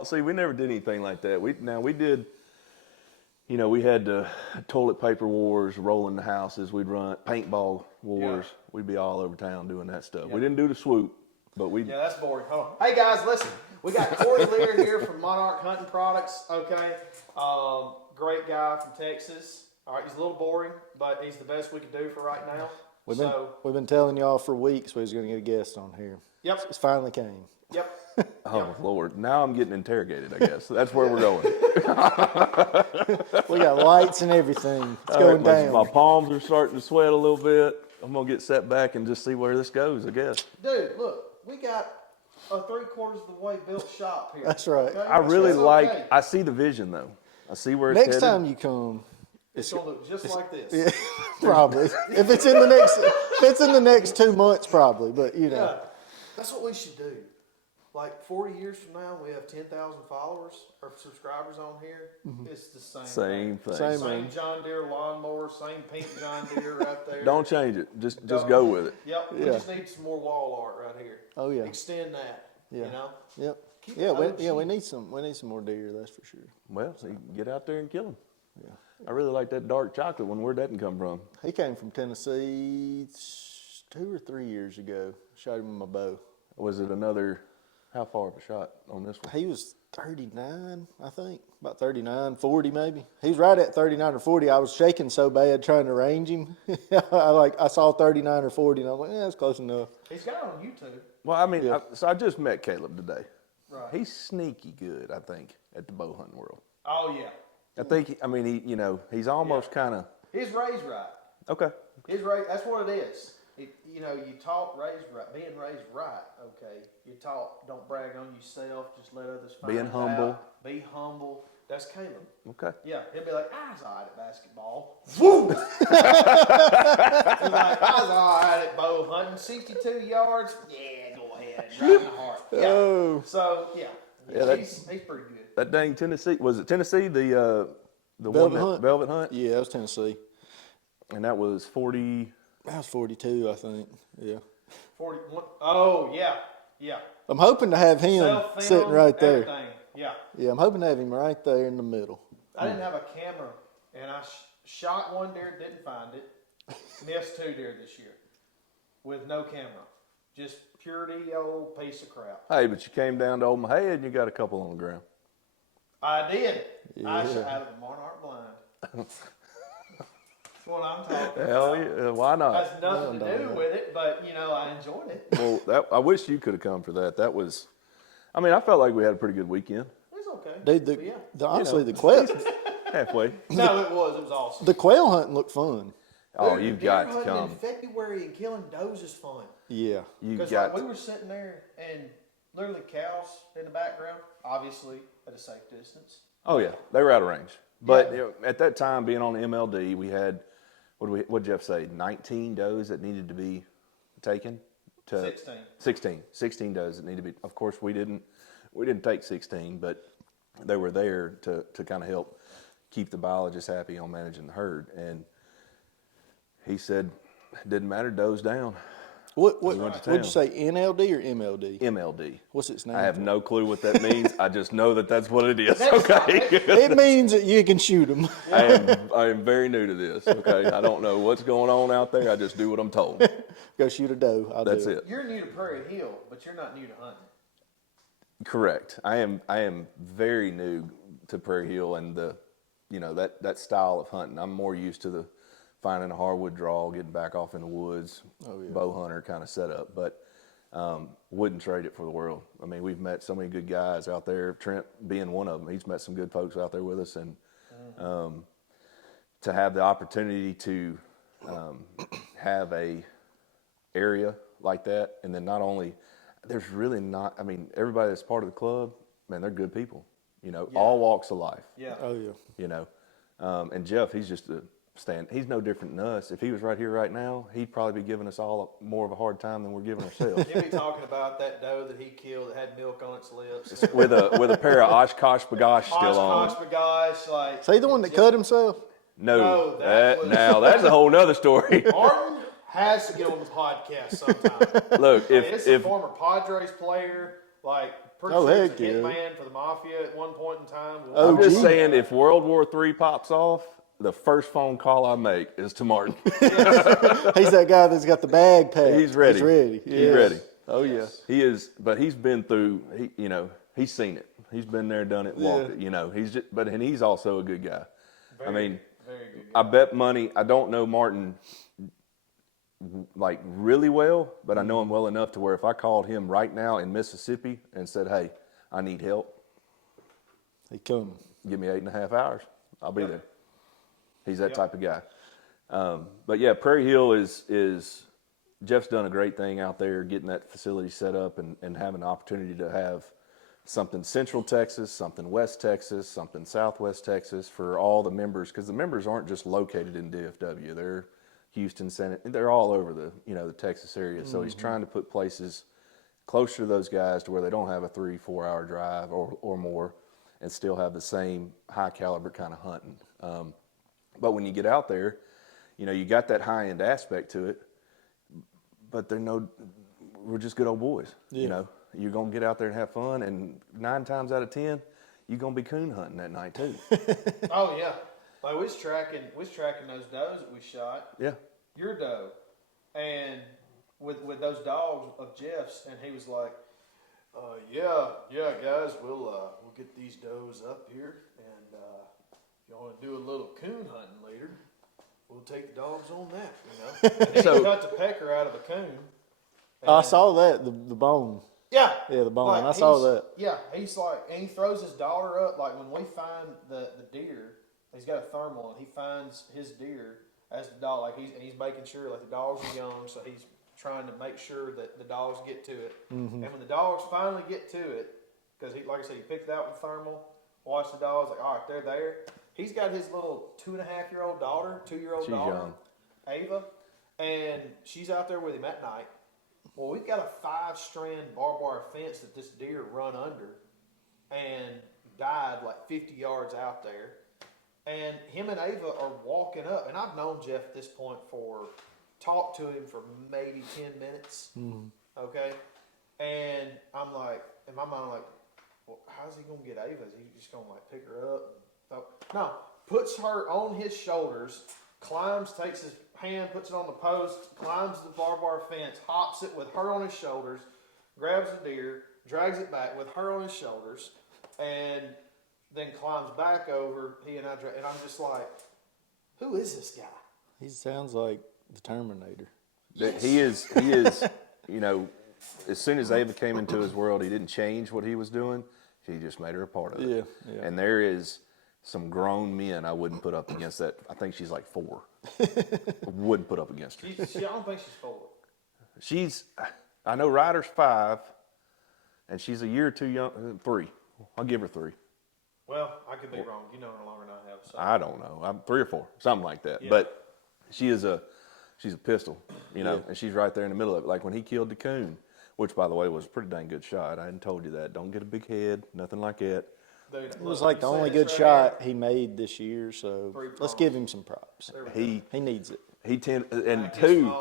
No, see, we never did anything like that. We did. You know, we had the toilet paper wars, rolling the houses. We'd run paintball wars. Yeah. We'd be all over town doing that stuff. Yeah. We didn't do the swoop, but we. Yeah, that's boring. Hold on. Hey guys, listen. We got Corey Lehr here from Monarch Hunting Products. Okay, great guy from Texas. All right, he's a little boring, but he's the best we could do for right now. We've been telling y'all for weeks we was going to get a guest on here. Yep. It finally came. Yep. Oh Lord! Now I'm getting interrogated. I guess that's where we're going. We got lights and everything. It's All going right, down. my palms are starting to sweat a little bit. I'm gonna get set back and just see where this goes. I guess. Dude, look, we got a 3/4 of the way built shop here. That's right. Okay? I really That's like. okay. I see the vision though. I see where it's Next headed. time you come, It's gonna look just like this. yeah, probably. If it's in the next 2 months, probably. But you know, Yeah, that's what we should do. Like 40 years from now, we have 10,000 followers or subscribers on here. It's the same Same thing. Same John Deere lawnmower, same pink John Deere right there. Don't change it. Just go with it. Yep. We Yeah. just need some more wall art right here. Oh, yeah. Extend that. Yeah. You know. yep, Keep yeah, it OG. we need some more deer. That's for sure. Well, so you can get out there and kill them. Yeah. I really like that dark chocolate one. Where'd that come from? He came from Tennessee 2 or 3 years ago. Shot him with my bow. Was it another? How far of a shot on this one? He was 39, I think, about 39, 40 maybe. He was right at 39 or 40. I was shaking so bad trying to range him. I saw 39 or 40, and I was like, yeah, that's close enough. He's got it on YouTube. Well, I mean, Yeah. I just met Caleb today. Right. He's sneaky good, I think, at the bow hunting world. Oh yeah. I think. I mean, he's almost kind of He's raised right. okay. He's raised. That's what it is. You taught raised right, being raised right. Okay, you taught don't brag on yourself, just let others find Being it humble. out. Be humble. That's Caleb. Okay. Yeah, he'll be like, I was all right at basketball. Woo! He's like, I was all right at bow hunting, 62 yards. Yeah, go ahead, right in the heart. Yeah. Oh. So Yeah, he's pretty good. That dang Tennessee, was it Tennessee? The Velvet one Hunt? Velvet Hunt, Yeah, that was Tennessee. and that was 40. That was 42, I think. Yeah. 41. Oh yeah. I'm hoping to have him Self-film, sitting right there. everything. Yeah. Yeah, I'm hoping to have him right there in the middle. I didn't have a camera, and I shot one deer, didn't find it. Missed 2 deer this year with no camera. Just purity old piece of crap. Hey, but you came down to Old Head and you got a couple on the ground. I did. I Yeah. shot out of a Monarch blind. That's what I'm talking Hell about. yeah, why not? Has nothing to do with it, but I enjoyed it. Well, I wish you could have come for that. That was, I mean, I felt like we had a pretty good weekend. It was okay. Dude, But yeah. honestly, the quail Halfway. No, it was awesome. the quail hunting looked fun. Oh, Dude, you've deer got to hunting come. in February and killing does is fun. Yeah. You Because got. we were sitting there and literally cows in the background, obviously at a safe distance. Oh yeah, they were out of range. But Yeah. at that time, being on the MLD, we had what'd Jeff say? 19 does that needed to be taken. 16 does that needed to be. Of course, we didn't take 16, but they were there to kind of help keep the biologists happy on managing the herd. And he said, it didn't matter, does down. What went to would town. you say, NLD or MLD? MLD. What's its name? I have no clue what that means. I just know that that's what it is. Next Okay. It means that you can shoot them. I am very new to this. Okay. I don't know what's going on out there. I just do what I'm told. Go shoot a doe. That's do it. You're new to Prairie Hill, but you're not new to hunting. Correct. I am very new to Prairie Hill and that style of hunting. I'm more used to the finding a hardwood draw, getting back off in the woods, bow hunter kind of setup, but wouldn't trade it for the world. I mean, we've met so many good guys out there, Trent being one of them. He's met some good folks out there with us, and to have the opportunity to have a area like that, and then not only, there's really not, I mean, everybody that's part of the club, man, they're good people, all walks of life. Yeah. Oh, yeah. And Jeff, he's just he's no different than us. If he was right here right now, he'd probably be giving us all more of a hard time than we're giving ourselves. He'll be talking about that doe that he killed that had milk on its lips. with a pair of Oshkosh bagosh still on. Oshkosh bagosh, like. Is he the one that cut himself? No, that was- now that's a whole nother story. Martin has to get on the podcast sometime. Look, It's a if former Padres player, like Pretty Oh, sure heck he was a yeah. hitman for the mafia at one point in time. Oh, I'm just gee. saying, if World War III pops off, the first phone call I make is to Martin. He's that guy that's got the bag packed. He's ready. He's ready. He's Yeah. ready. Oh, Yes. He is, but he's been through. He's seen it. He's been there, done it, walked Yeah. it. And he's also a good guy. Very, I mean, very good I guy. bet money. I don't know Martin like really well, but I know him well enough to where if I called him right now in Mississippi and said, "Hey, I need help. He come. Give me 8.5 hours. I'll be there." He's that Yep. type of guy. But yeah, Prairie Hill is Jeff's done a great thing out there getting that facility set up and having the opportunity to have something Central Texas, something West Texas, something Southwest Texas for all the members, because the members aren't just located in DFW. They're Houston, they're all over the Texas area. So he's trying to put places closer to those guys to where they don't have a 3-4 hour drive or more and still have the same high caliber kind of hunting. But when you get out there, you got that high end aspect to it, but we're just good old boys. Yeah. You're going to get out there and have fun, and 9 times out of 10, you're going to be coon hunting that night too. Oh yeah, like we was tracking those does that we shot. Yeah. Your doe, and with those dogs of Jeff's, and he was like, yeah, guys, we'll get these does up here, and if you want to do a little coon hunting later, we'll take the dogs on that, And then he cut the pecker out of a coon. I saw that, the bone. Yeah. Yeah, the bone. Like, I saw that. Yeah, he's like, and he throws his daughter up. Like when we find the deer, he's got a thermal, and he finds his deer as the dog. Like he's making sure like the dogs are young, so he's trying to make sure that the dogs get to it. And when the dogs finally get to it, because he, like I said, he picked it out with the thermal, watched the dogs, like all right, they're there. He's got his little 2.5-year-old daughter, 2-year-old She's daughter, young. Ava, and she's out there with him at night. Well, we've got a 5-strand barbed wire fence that this deer run under and died like 50 yards out there. And him and Ava are walking up, and I've known Jeff at this point talked to him for maybe 10 minutes. Okay. And I'm like, in my mind, I'm like, well, how's he going to get Ava? Is he just going to like pick her up? No, puts her on his shoulders, climbs, takes his hand, puts it on the post, climbs the barbed wire fence, hops it with her on his shoulders, grabs the deer, drags it back with her on his shoulders, and then climbs back over. He and I, and I'm just like, who is this guy? He sounds like the Terminator. Yes. He is, as soon as Ava came into his world, he didn't change what he was doing. He just made her a part of it. Yeah. And there is some grown men I wouldn't put up against that. I think she's like 4. Wouldn't put up against her. I don't think she's 4. I know Ryder's 5, and she's a year or 2 young, 3. I'll give her 3. Well, I could be wrong. You know her longer than I have. So. I don't know. I'm 3 or 4, something like that. Yeah. But she's a pistol, and she's right there in the middle of it. Like when he killed the coon, which by the way was a pretty dang good shot. I hadn't told you that. Don't get a big head, nothing like that. Dude, It was like the only good shot he made this year, so let's give him some props. He needs it. And 2.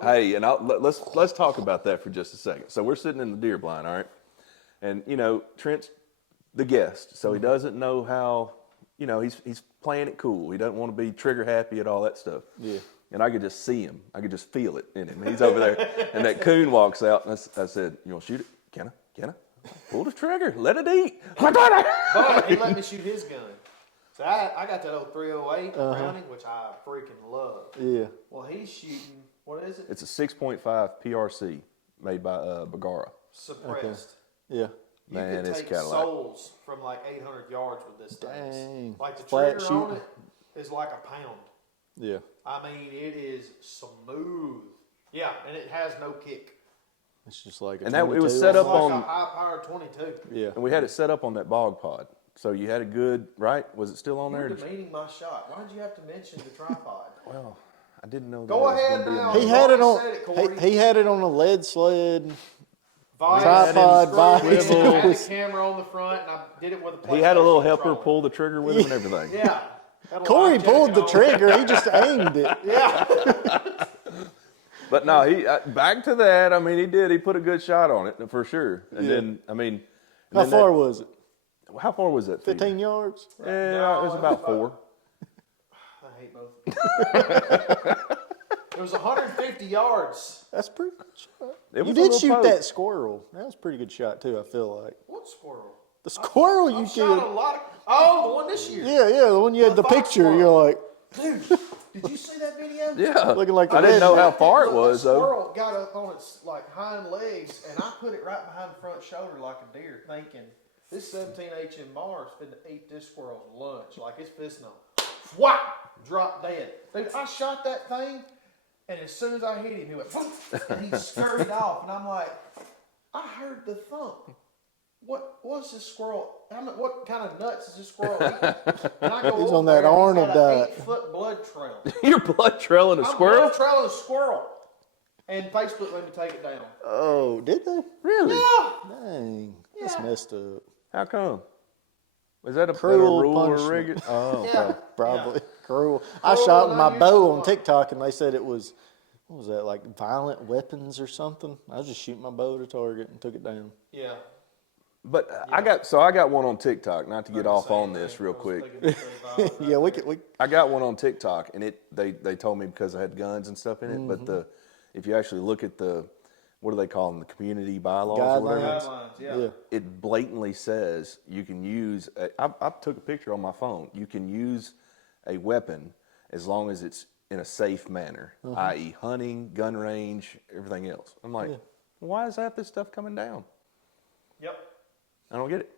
Hey, and let's talk about that for just a second. So we're sitting in the deer blind, all right, and Trent's the guest, so he doesn't know how. He's playing it cool. He doesn't want to be trigger happy at all that stuff. Yeah. And I could just see him. I could just feel it in him. He's over there, and that coon walks out, and I said, "You want to shoot it? Can I? Pull the trigger. Let it eat." But he let me shoot his gun. So I got that old 308 Browning, which I freaking love. Yeah. Well, he's shooting, what is it? It's a 6.5 PRC made by Bagara. Suppressed. Yeah. You Man, could it's take Cadillac. souls from like 800 yards with this thing. Dang. Like the Flat trigger on shooting. it is like a pound. Yeah. I mean, it is smooth. Yeah, and it has no kick. It's just like a And that- it 22. was set It's up like on- a high-powered 22. Yeah. And we had it set up on that bog pod. So you had a good, right? Was it still on You're there? demeaning my shot. Why did you have to mention the tripod? Well, I didn't know that. Go it was ahead gonna be now. in He there. had it already on. said it, Corey. He had it on a lead sled. Vice, Tripod, screw vice. in, I had the camera on the front, and I did it with a He had a little PlayStation helper controller. pull the trigger with him and everything. Yeah. Had a Corey live pulled the jacket on. trigger. He just aimed it. Yeah. But no, back to that. I mean, he put a good shot on it for sure. And Yeah. then, I mean, How far was it? How far was that? 15 yards? Yeah, it was about 4. I hate both of you. It was 150 yards. That's a pretty good shot. It You was a did little shoot poke. that squirrel. That was a pretty good shot too, I feel like. What squirrel? The squirrel you I've shot a killed. lot of. Oh, the one this year. Yeah, the one you had the fox picture. squirrel. You're like, Dude, did you see that video? Yeah, Looking like the I didn't know how far it Look, was that though. squirrel got up on its hind legs, and I put it right behind the front shoulder like a deer, thinking this 17 HM Mars finna eat this squirrel's lunch, like it's fisting on. Whap! Drop dead. Dude, I shot that thing, and as soon as I hit him, he went, "Poof," and he scurried off, and I'm like, I heard the thump. What was this squirrel? What kind of nuts is this squirrel eating? And I go He's over on that there, and Arnold he's got an diet. 8-foot blood trail. Your blood trailing a squirrel? I'm trailing a squirrel. And Facebook let me take it down. oh, did they? Really? Yeah. Dang, that's Yeah. messed up. How come? Was that a Cruel rule or punishment. regular? Oh, Yeah. okay. Probably cruel. I Cruel shot and my unusual bow on one. TikTok, and they said it was, what was that, like violent weapons or something? I was just shooting my bow at a target and took it down. Yeah. But I got one on TikTok. Not to get off on this real quick. Yeah, we I got one on TikTok, and they told me because I had guns and stuff in it. Mm-hmm. But if you actually look at what do they call them, the community bylaws or whatever, Guidelines. Guidelines, yeah. yeah. it blatantly says you can use. I took a picture on my phone. You can use a weapon as long as it's in a safe manner, i.e., hunting, gun range, everything else. I'm like, why is this stuff coming down? Yep. I don't get it.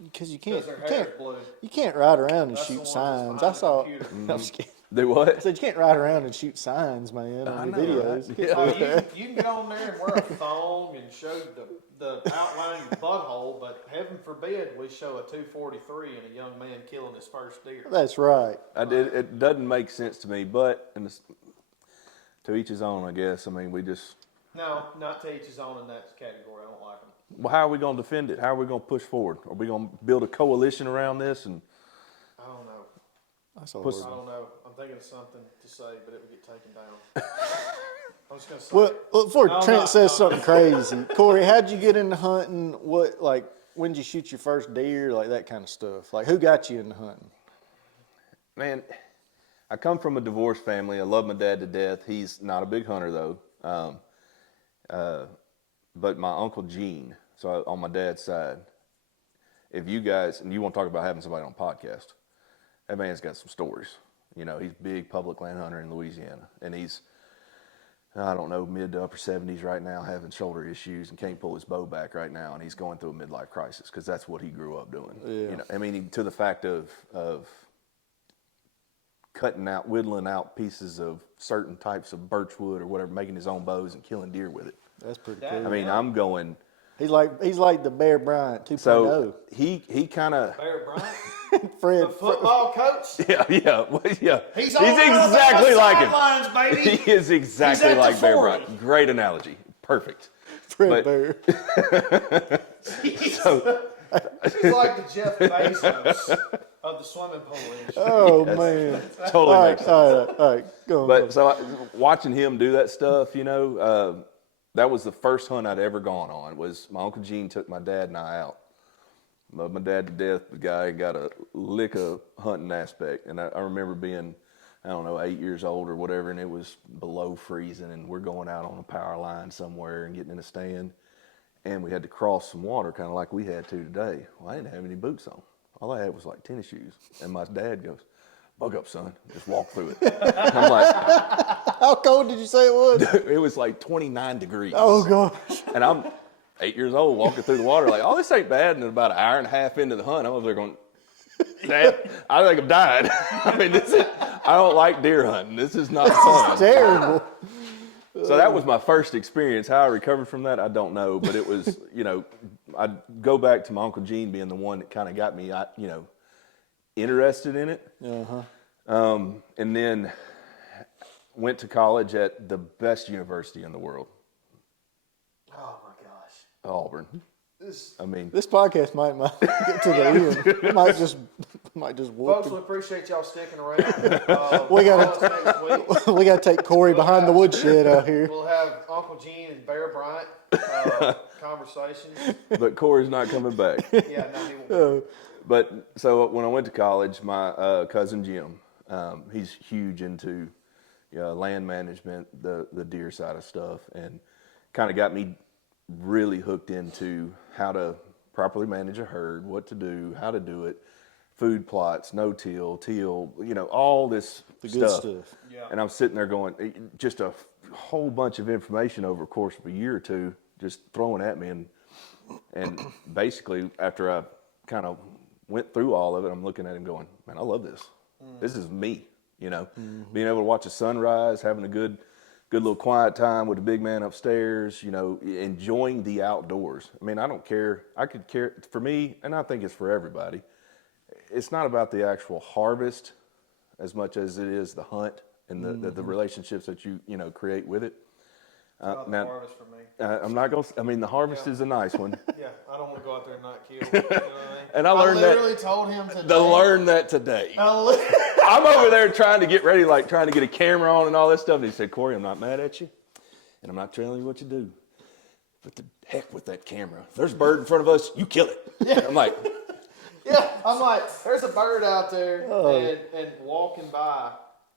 Because you can't, Because their hair is blue. you can't ride around and That's the shoot one that's signs. behind I the saw. computer. I'm just kidding. Do I what? said you can't ride around and shoot signs, man, on your know, videos. right? Yeah. Oh, you can get on there and wear a thong and show the outline of your butthole, but heaven forbid we show a 243 and a young man killing his first deer. That's right. It doesn't make sense to me, but to each his own, I guess. I mean, No, not to each his own in that category. I don't like them. well, how are we going to defend it? How are we going to push forward? Are we going to build a coalition around this? And I don't know. That's a I horrible. don't know. I'm thinking of something to say, but it would get taken down. I'm just gonna say. Well, it. before No, Trent no, says no. something crazy, Corey, how'd you get into hunting? When did you shoot your first deer? Like that kind of stuff. Like who got you into hunting? man, I come from a divorced family. I love my dad to death. He's not a big hunter though. But my uncle Gene, so on my dad's side, if you guys, and you want to talk about having somebody on a podcast, that man's got some stories. You know, he's a big public land hunter in Louisiana, and he's, I don't know, mid to upper 70s right now, having shoulder issues and can't pull his bow back right now, and he's going through a midlife crisis because that's what he grew up doing. Yeah. You know, I mean, to the fact of whittling out pieces of certain types of birchwood or whatever, making his own bows and killing deer with it. That's pretty That- cool. I mean, I'm going. He's like the Bear Bryant 2.0. So he kind of. Bear Bryant, Fred, the football coach. Yeah. He's exactly like him. Sidelines, baby. He is exactly He's at like the Bear 40. Bryant. Great analogy. Perfect. Fred but- Bear. He's like the Jeff Bezos of the swimming pool industry. Oh Yes. man. Totally All makes right, sense. all right. Go on. But so watching him do that stuff, that was the first hunt I'd ever gone on. It was my Uncle Gene took my dad and I out. Loved my dad to death. The guy got a lick of hunting aspect. And I remember being, 8 years old or whatever, and it was below freezing, and we're going out on a power line somewhere and getting in a stand. And we had to cross some water, kind of like we had to today. Well, I didn't have any boots on. All I had was like tennis shoes. And my dad goes, "Bug up, son. Just walk through it." And I'm like, How cold did you say it was? it was like 29 degrees. Oh gosh. And I'm 8 years old walking through the water like, oh, this ain't bad. And then about an hour and a half into the hunt, I was there going, Dad, I think I'm dying. I mean, I don't like deer hunting. This is not fun. Terrible. So that was my first experience. How I recovered from that, I don't know. But it was, I'd go back to my Uncle Gene being the one that kind of got me, interested in it. Uh-huh. And then went to college at the best university in the world, Oh my gosh. Auburn. I mean, This podcast might get to the end. We might just whoop Folks, we appreciate y'all sticking around. We gotta- Call us next week. him. We got to take Corey behind the woodshed out here. We'll have Uncle Gene and Bear Bryant conversations. but Corey's not coming back. Yeah, no, he won't. But so when I went to college, my cousin Jim, he's huge into land management, the deer side of stuff, and kind of got me really hooked into how to properly manage a herd, what to do, how to do it, food plots, no-till, till, all this The good stuff. Yeah. And I'm sitting there going, just a whole bunch of information over the course of a year or two, just throwing at me. And basically, after I kind of went through all of it, I'm looking at him going, man, I love this. This is me, being able to watch a sunrise, having a good little quiet time with the big man upstairs, enjoying the outdoors. I mean, I don't care. I could care for me, and I think it's for everybody. It's not about the actual harvest as much as it is the hunt and the relationships that you create with it. Not the Now, harvest for me. I'm not going to, I mean, the harvest is a nice one. Yeah, I don't want to go out there and not kill. You know what I mean? And I learned that- literally told him today. To learn that today. I I'm over there trying to get ready, like trying to get a camera on and all this stuff. And he said, Corey, I'm not mad at you, and I'm not telling you what to do. But the heck with that camera. If there's a bird in front of us, you kill it. Yeah. I'm like, Yeah, I'm like, there's a bird out there and walking by,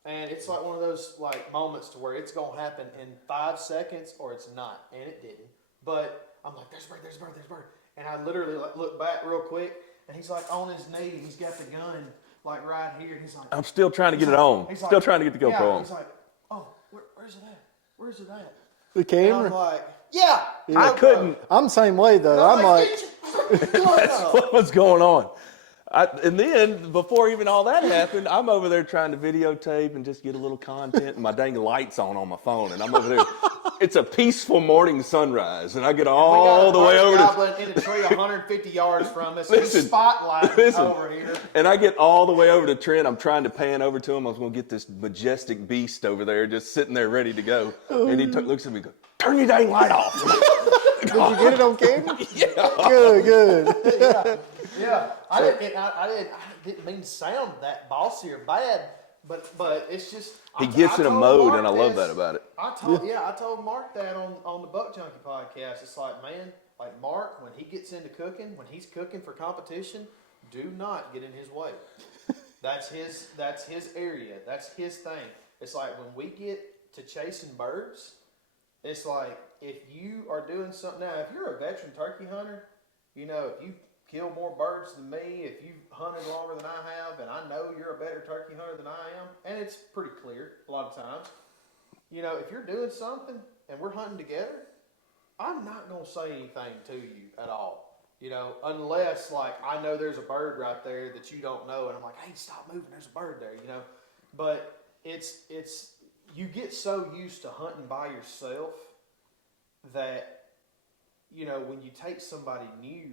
and it's like one of those like moments to where it's gonna happen in 5 seconds or it's not, and it didn't. But I'm like, there's a bird, there's a bird, there's a bird, and I literally like look back real quick, and he's like on his knee, and he's got the gun like right here, and he's like, I'm still trying to get it on. he's Still like- trying to get the GoPro yeah, on. He's like, oh, where's it at? Where's it at? The And I'm camera. like, yeah, I couldn't. I'm the same way though. I'm like, That's what was going on. And then, before even all that happened, I'm over there trying to videotape and just get a little content, and my dang light's on my phone, and I'm over there. It's a peaceful morning sunrise, and I get all the way over to. goblin in a tree 150 yards from us. Listen, He's spotlighting listen. over here. And I get all the way over to Trent. I'm trying to pan over to him. I was going to get this majestic beast over there, just sitting there ready to go. And he looks at me and goes, turn your dang light off. did you get it on camera? Yeah. Good. Yeah, I didn't mean to sound that bossy or bad, but it's just He I gets in a told mode, Mark and I love this. that about it. I told Mark that on the Buck Junkie podcast. It's like, man, like Mark, when he gets into cooking, when he's cooking for competition, do not get in his way. That's his area. That's his thing. It's like when we get to chasing birds, it's like if you are doing something now, if you're a veteran turkey hunter, if you kill more birds than me, if you've hunted longer than I have, and I know you're a better turkey hunter than I am, and it's pretty clear a lot of times, if you're doing something and we're hunting together, I'm not going to say anything to you at all, unless like I know there's a bird right there that you don't know, and I'm like, hey, stop moving, there's a bird there, but it's you get so used to hunting by yourself that, when you take somebody new,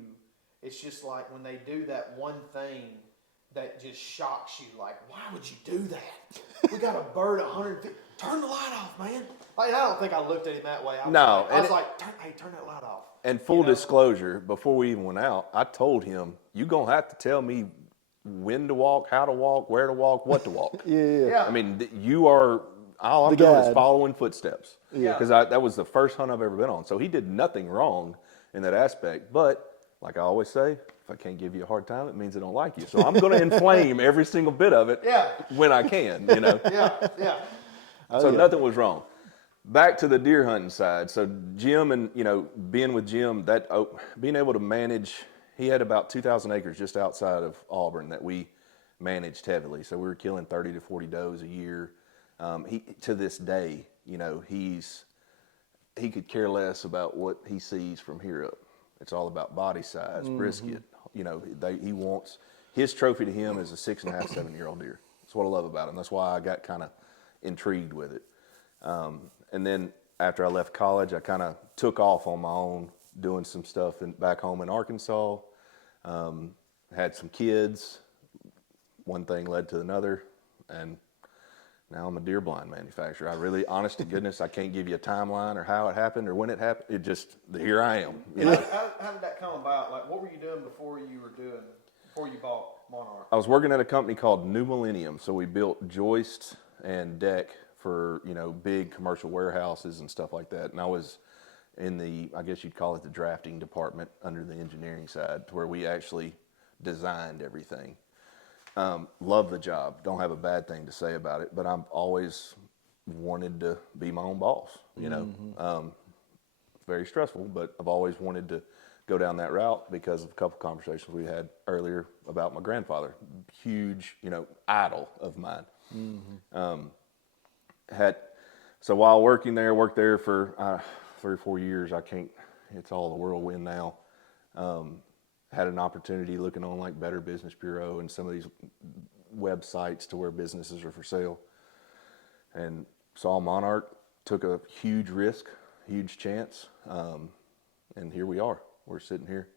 it's just like when they do that one thing that just shocks you. Like, why would you do that? We got a bird at 150. Turn the light off, man. Like, I don't think I looked at him that way. I was like, turn that light off. And full disclosure, before we even went out, I told him, you're going to have to tell me when to walk, how to walk, where to walk, what to walk. Yeah. I mean, you are, all I'm The doing is guide. following footsteps. Yeah. Because that was the first hunt I've ever been on. So he did nothing wrong in that aspect. But like I always say, if I can't give you a hard time, it means I don't like you. So I'm going to inflame every single bit of it when I can, Yeah. So nothing was wrong. Back to the deer hunting side. So Jim and, being with Jim, being able to manage, he had about 2,000 acres just outside of Auburn that we managed heavily. So we were killing 30 to 40 does a year. He, to this day, he could care less about what he sees from here up. It's all about body size, brisket. He wants, his trophy to him is a 6.5, 7-year-old deer. That's what I love about him. That's why I got kind of intrigued with it. And then after I left college, I kind of took off on my own, doing some stuff back home in Arkansas. Had some kids. One thing led to another, and Now I'm a deer blind manufacturer. I really, honest to goodness, I can't give you a timeline or how it happened or when it happened. It just, here I am. You know? How did that come about? Like, what were you doing before you bought Monarch? I was working at a company called New Millennium. So we built joists and deck for, you know, big commercial warehouses and stuff like that. And I was in the, I guess you'd call it the drafting department under the engineering side, to where we actually designed everything. Love the job. Don't have a bad thing to say about it, but I've always wanted to be my own boss, you know. Very stressful, but I've always wanted to go down that route because of a couple conversations we had earlier about my grandfather. Huge, you know, idol of mine. So while working there, worked there for 3 or 4 years. It's all the whirlwind now. Had an opportunity looking on like Better Business Bureau and some of these websites to where businesses are for sale, and saw Monarch, took a huge risk, huge chance, and here we are. We're sitting here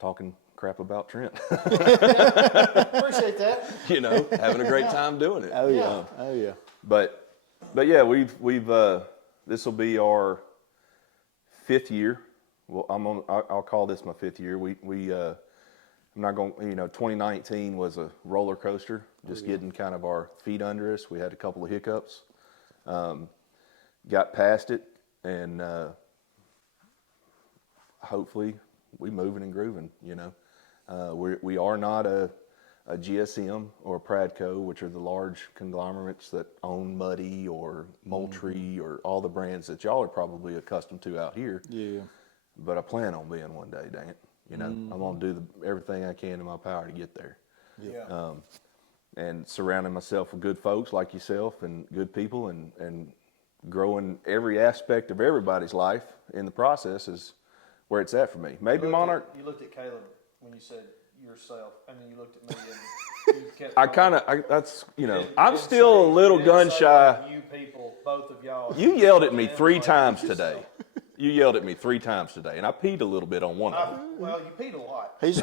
talking crap about Trent. Appreciate that. You know, having a great time doing it. Oh yeah. Oh yeah. But yeah, we've this will be our 5th year. Well, I'll call this my 5th year. I'm not going, you know, 2019 was a roller coaster, just getting kind of our feet under us. We had a couple of hiccups, got past it, and hopefully we moving and grooving, you know. We are not a GSM or a Pradco, which are the large conglomerates that own Muddy or Moultrie or all the brands that y'all are probably accustomed to out here. Yeah. But I plan on being one day, dang it. You know, I'm going to do everything I can in my power to get there. Yeah. And surrounding myself with good folks like yourself and good people, and growing every aspect of everybody's life in the process is where it's at for me. Maybe Monarch. You looked at Caleb when you said yourself, and then you looked at me and you kept. That's, you know, Didn't- I'm didn't still say- a little didn't gun say shy. like you people, both of y'all. You yelled at me 3 Like times yourself. today. You yelled at me 3 times today, and I peed a little bit on one of them. Well, you peed a lot. He's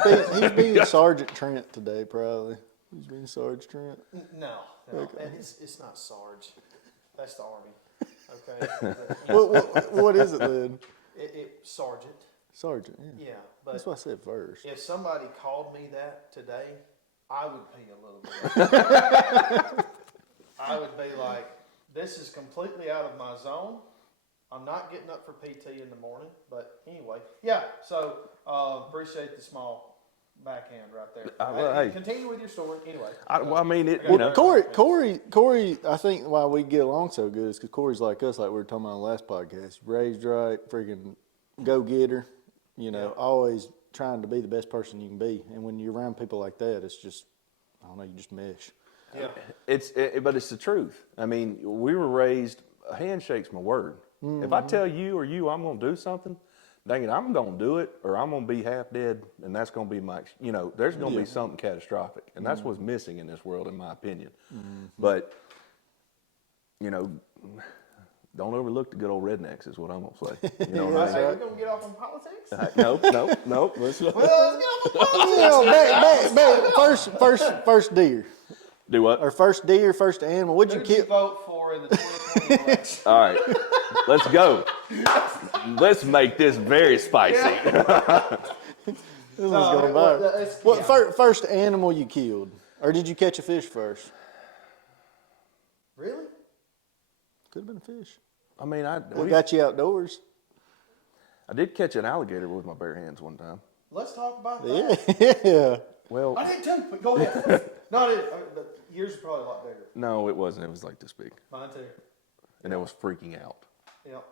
being Sergeant Trent today, probably. He's being Sergeant Trent. No, and it's not Sarge. That's the Army. Okay. What is it then? Sergeant. Sergeant. Yeah. Yeah, but That's what I said first. if somebody called me that today, I would pee a little bit. I would be like, this is completely out of my zone. I'm not getting up for PT in the morning, but anyway, yeah. So appreciate the small backhand right there. Well, hey. Continue with your story. Anyway, I mean, it, I you got know. it. Corey, I think why we get along so good is because Corey's like us, like we were talking about on the last podcast. Raised right, freaking go-getter, you know, always trying to be the best person you can be. And when you're around people like that, it's just, I don't know, you just mesh. yeah. But it's the truth. I mean, we were raised, a handshake's my word. If I tell you or you I'm going to do something, dang it, I'm going to do it, or I'm going to be half dead, and that's going to be my, you know, there's going to be something catastrophic. And that's what's missing in this world, in my opinion. But, you know, don't overlook the good old rednecks is what I'm going to say. You know what I Hey, mean? we're gonna get off on politics. No. Let's Well, let's get off on politics. First deer. do what? Or first deer, first animal. What'd Who you did you kill? vote for in the 2020 election? All right, let's go. Let's make this very spicy. This one's going by. First animal you killed? Or did you catch a fish first? Really? Could have been a fish. I mean, What got you outdoors? I did catch an alligator with my bare hands one time. Let's talk about that. Yeah. Well, I did too, but go ahead. No, I didn't. Yours are probably a lot bigger. no, it wasn't. It was like this big, Mine too. and it was freaking out. Yep.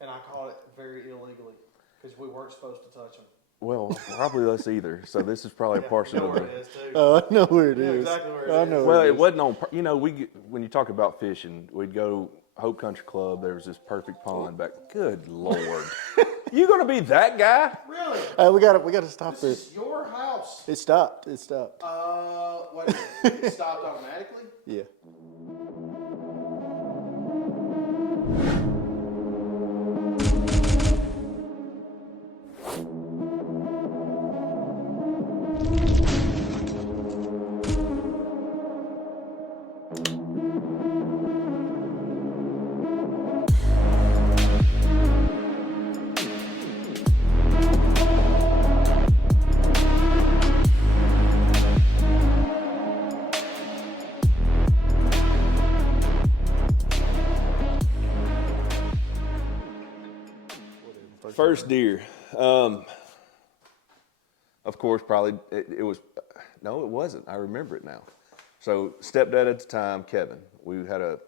And I caught it very illegally because we weren't supposed to touch them. Well, probably us either. So this is probably a portion You know of where the. it is too. I know where it Yeah, is. exactly where it I is. know Well, where it wasn't on. You know, when you talk about fishing, we'd go Hope Country Club. There was this perfect pond back. Good Lord, you gonna be that guy? Really? We gotta stop This this. is your house. It stopped. It stopped. Wait a minute. It stopped automatically? Yeah. first deer. Of course, probably it was. No, it wasn't. I remember it now. So stepdad at the time, Kevin. We had a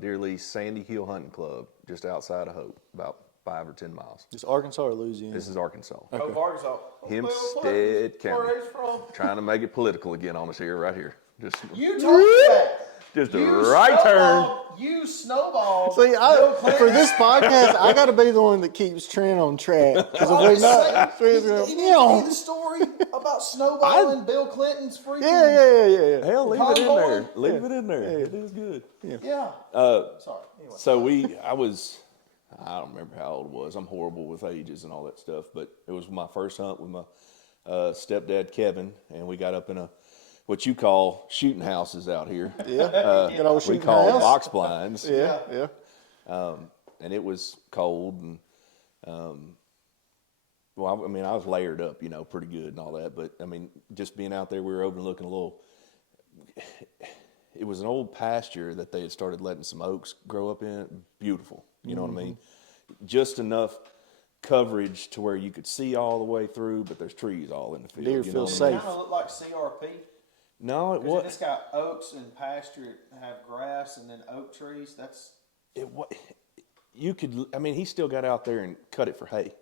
deer lease Sandy Hill Hunting Club just outside of Hope, about 5 or 10 miles. It's Arkansas or Louisiana? This is Arkansas. Hope, Arkansas. Hempstead County. Where he's from. Trying to make it political again on us here, right here. Just You told me that. just a You right turn. You snowball. See, for this podcast, I got to be the one that keeps Trent on track. Because if we're not, Trent's going He didn't tell you the story about snowballing Bill Clinton's freaking. Yeah. Hell, leave it in Convoy? there. Leave it in there. It is good. Yeah. Sorry. Anyway. So I don't remember how old I was. I'm horrible with ages and all that stuff, but it was my first hunt with my stepdad, Kevin, and we got up in what you call shooting houses out here. Yeah. Good old We shooting call house. box blinds. Yeah. And it was cold and, well, I mean, I was layered up, pretty good and all that, but I mean, just being out there, we were overlooking it was an old pasture that they had started letting some oaks grow up in. Beautiful. You know what I mean? Just enough coverage to where you could see all the way through, but there's trees all in the field. Deer you know feel what I mean? safe. Kind of look like CRP. No, it Because was. it's got oaks and pasture have grass and then oak trees. That's It was. You could. I mean, he still got out there and cut it for hay.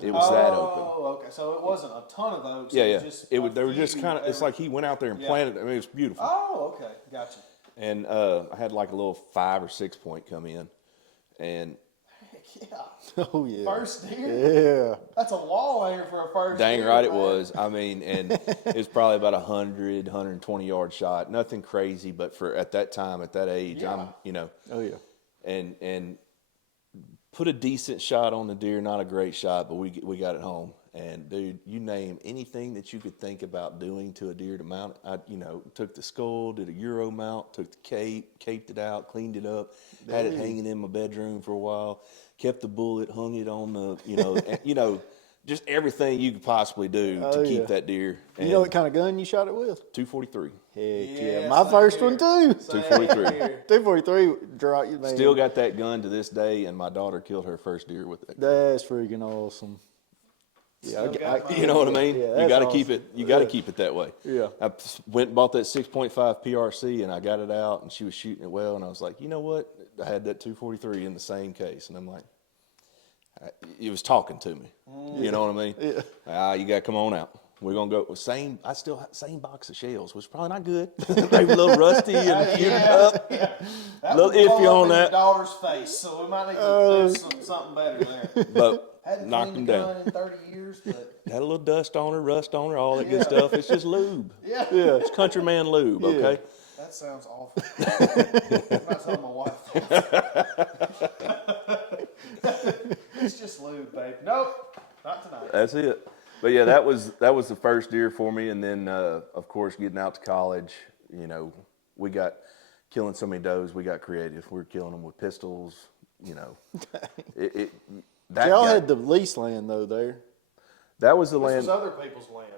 It was that open. Oh, okay. So it wasn't a ton of oaks. Yeah, it yeah. was just It would. They were a just few kind of. It's every- like he went out there and Yeah. planted. I mean, it was beautiful. Oh, okay. Gotcha. And I had like a little 5 or 6 point come in, and Yeah. Oh, yeah. First deer. Yeah. That's a wall hanger for a first dang deer. right it man. was. I mean, and it was probably about 120 yard shot. Nothing crazy, but for at that time, at that age, Yeah. Oh, yeah. and put a decent shot on the deer. Not a great shot, but we got it home. And dude, you name anything that you could think about doing to a deer to mount. I took the skull, did a Euro mount, took the caped it out, cleaned it up, had it hanging in my bedroom for a while, kept the bullet, hung it on the just everything you could possibly do to keep yeah. that deer. You know what kind of gun you shot it with? 243. Heck yeah. Yeah, My same first here. one, too. Same 243. here. 243 draw you, man. Still got that gun to this day, and my daughter killed her first deer with it. That's freaking awesome. Yeah, Still got mine. You know what I mean? Yeah, You that's got to keep awesome. it. You got to keep it that way. Yeah. I went and bought that 6.5 PRC, and I got it out, and she was shooting it well, and I was like, you know what? I had that 243 in the same case, and I'm like, it was talking to me. You know what I mean? Yeah. You got to come on out. We're gonna go with same box of shells, which is probably not good. They were a little rusty and fumed up. That Little would blow iffy up on in your that. daughter's face, so we might need to do something better there. But Hadn't knocked cleaned them the down. gun in 30 years, but Had a little dust on her, rust on her, all that good stuff. It's just lube. yeah, It's countryman lube, okay? that sounds awful. I'm not telling my wife that. It's just lube, babe. Nope, not tonight. That's it. But yeah, that was the first deer for me. And then, of course, getting out to college, we got killing so many does. We got creative. We were killing them with pistols. Y'all had the lease land, though, there. That was the This land. was other people's land.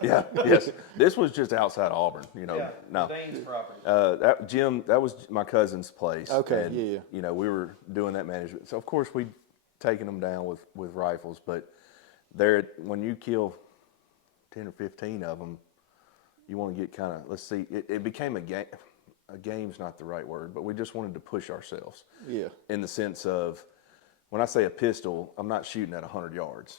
Yeah, yes. This was just outside Auburn. Yeah, No. Dane's property. That was my cousin's place. Okay, and, yeah. we were doing that management. So of course we'd taken them down with rifles, but when you kill 10 or 15 of them, you want to get kind of, let's see, it became a game. A game's not the right word, but we just wanted to push ourselves. Yeah. In the sense of, when I say a pistol, I'm not shooting at 100 yards.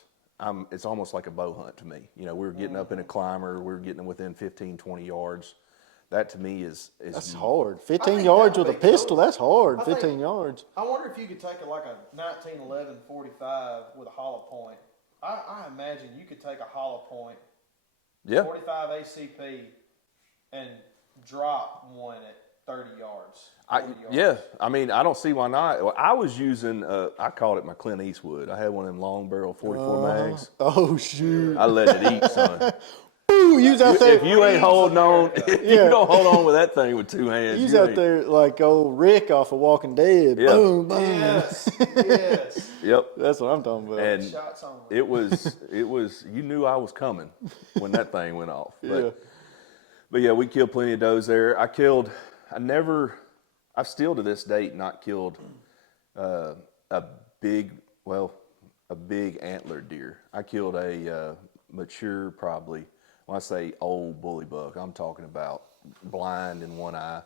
It's almost like a bow hunt to me. We were getting up in a climber, we were getting them within 15, 20 yards. That to me is That's hard. 15 think yards that with a would be pistol, cool. that's hard. I think- 15 yards. I wonder if you could take like a 1911 45 with a hollow point. I imagine you could take a hollow point, Yeah. 45 ACP, and drop one at 30 yards. 40 yards. Yeah, I mean, I don't see why not. Well, I was using, I called it my Clint Eastwood. I had one of them long barrel 44 mags. Oh, shoot. I let it eat, son. Ooh, you was out there. If you ain't holding on, if you Yeah. don't hold on with that thing with two hands, You was you out ain't- there like old Rick off of Walking Dead. Yeah. Boom, boom. Yes, yes. Yep. That's what I'm talking about. And Shots on. it was, you knew I was coming when that thing went off. Yeah. But yeah, we killed plenty of does there. I've still to this date not killed a big, well, a big antlered deer. I killed a mature, probably, when I say old bully buck, I'm talking about blind in one eye.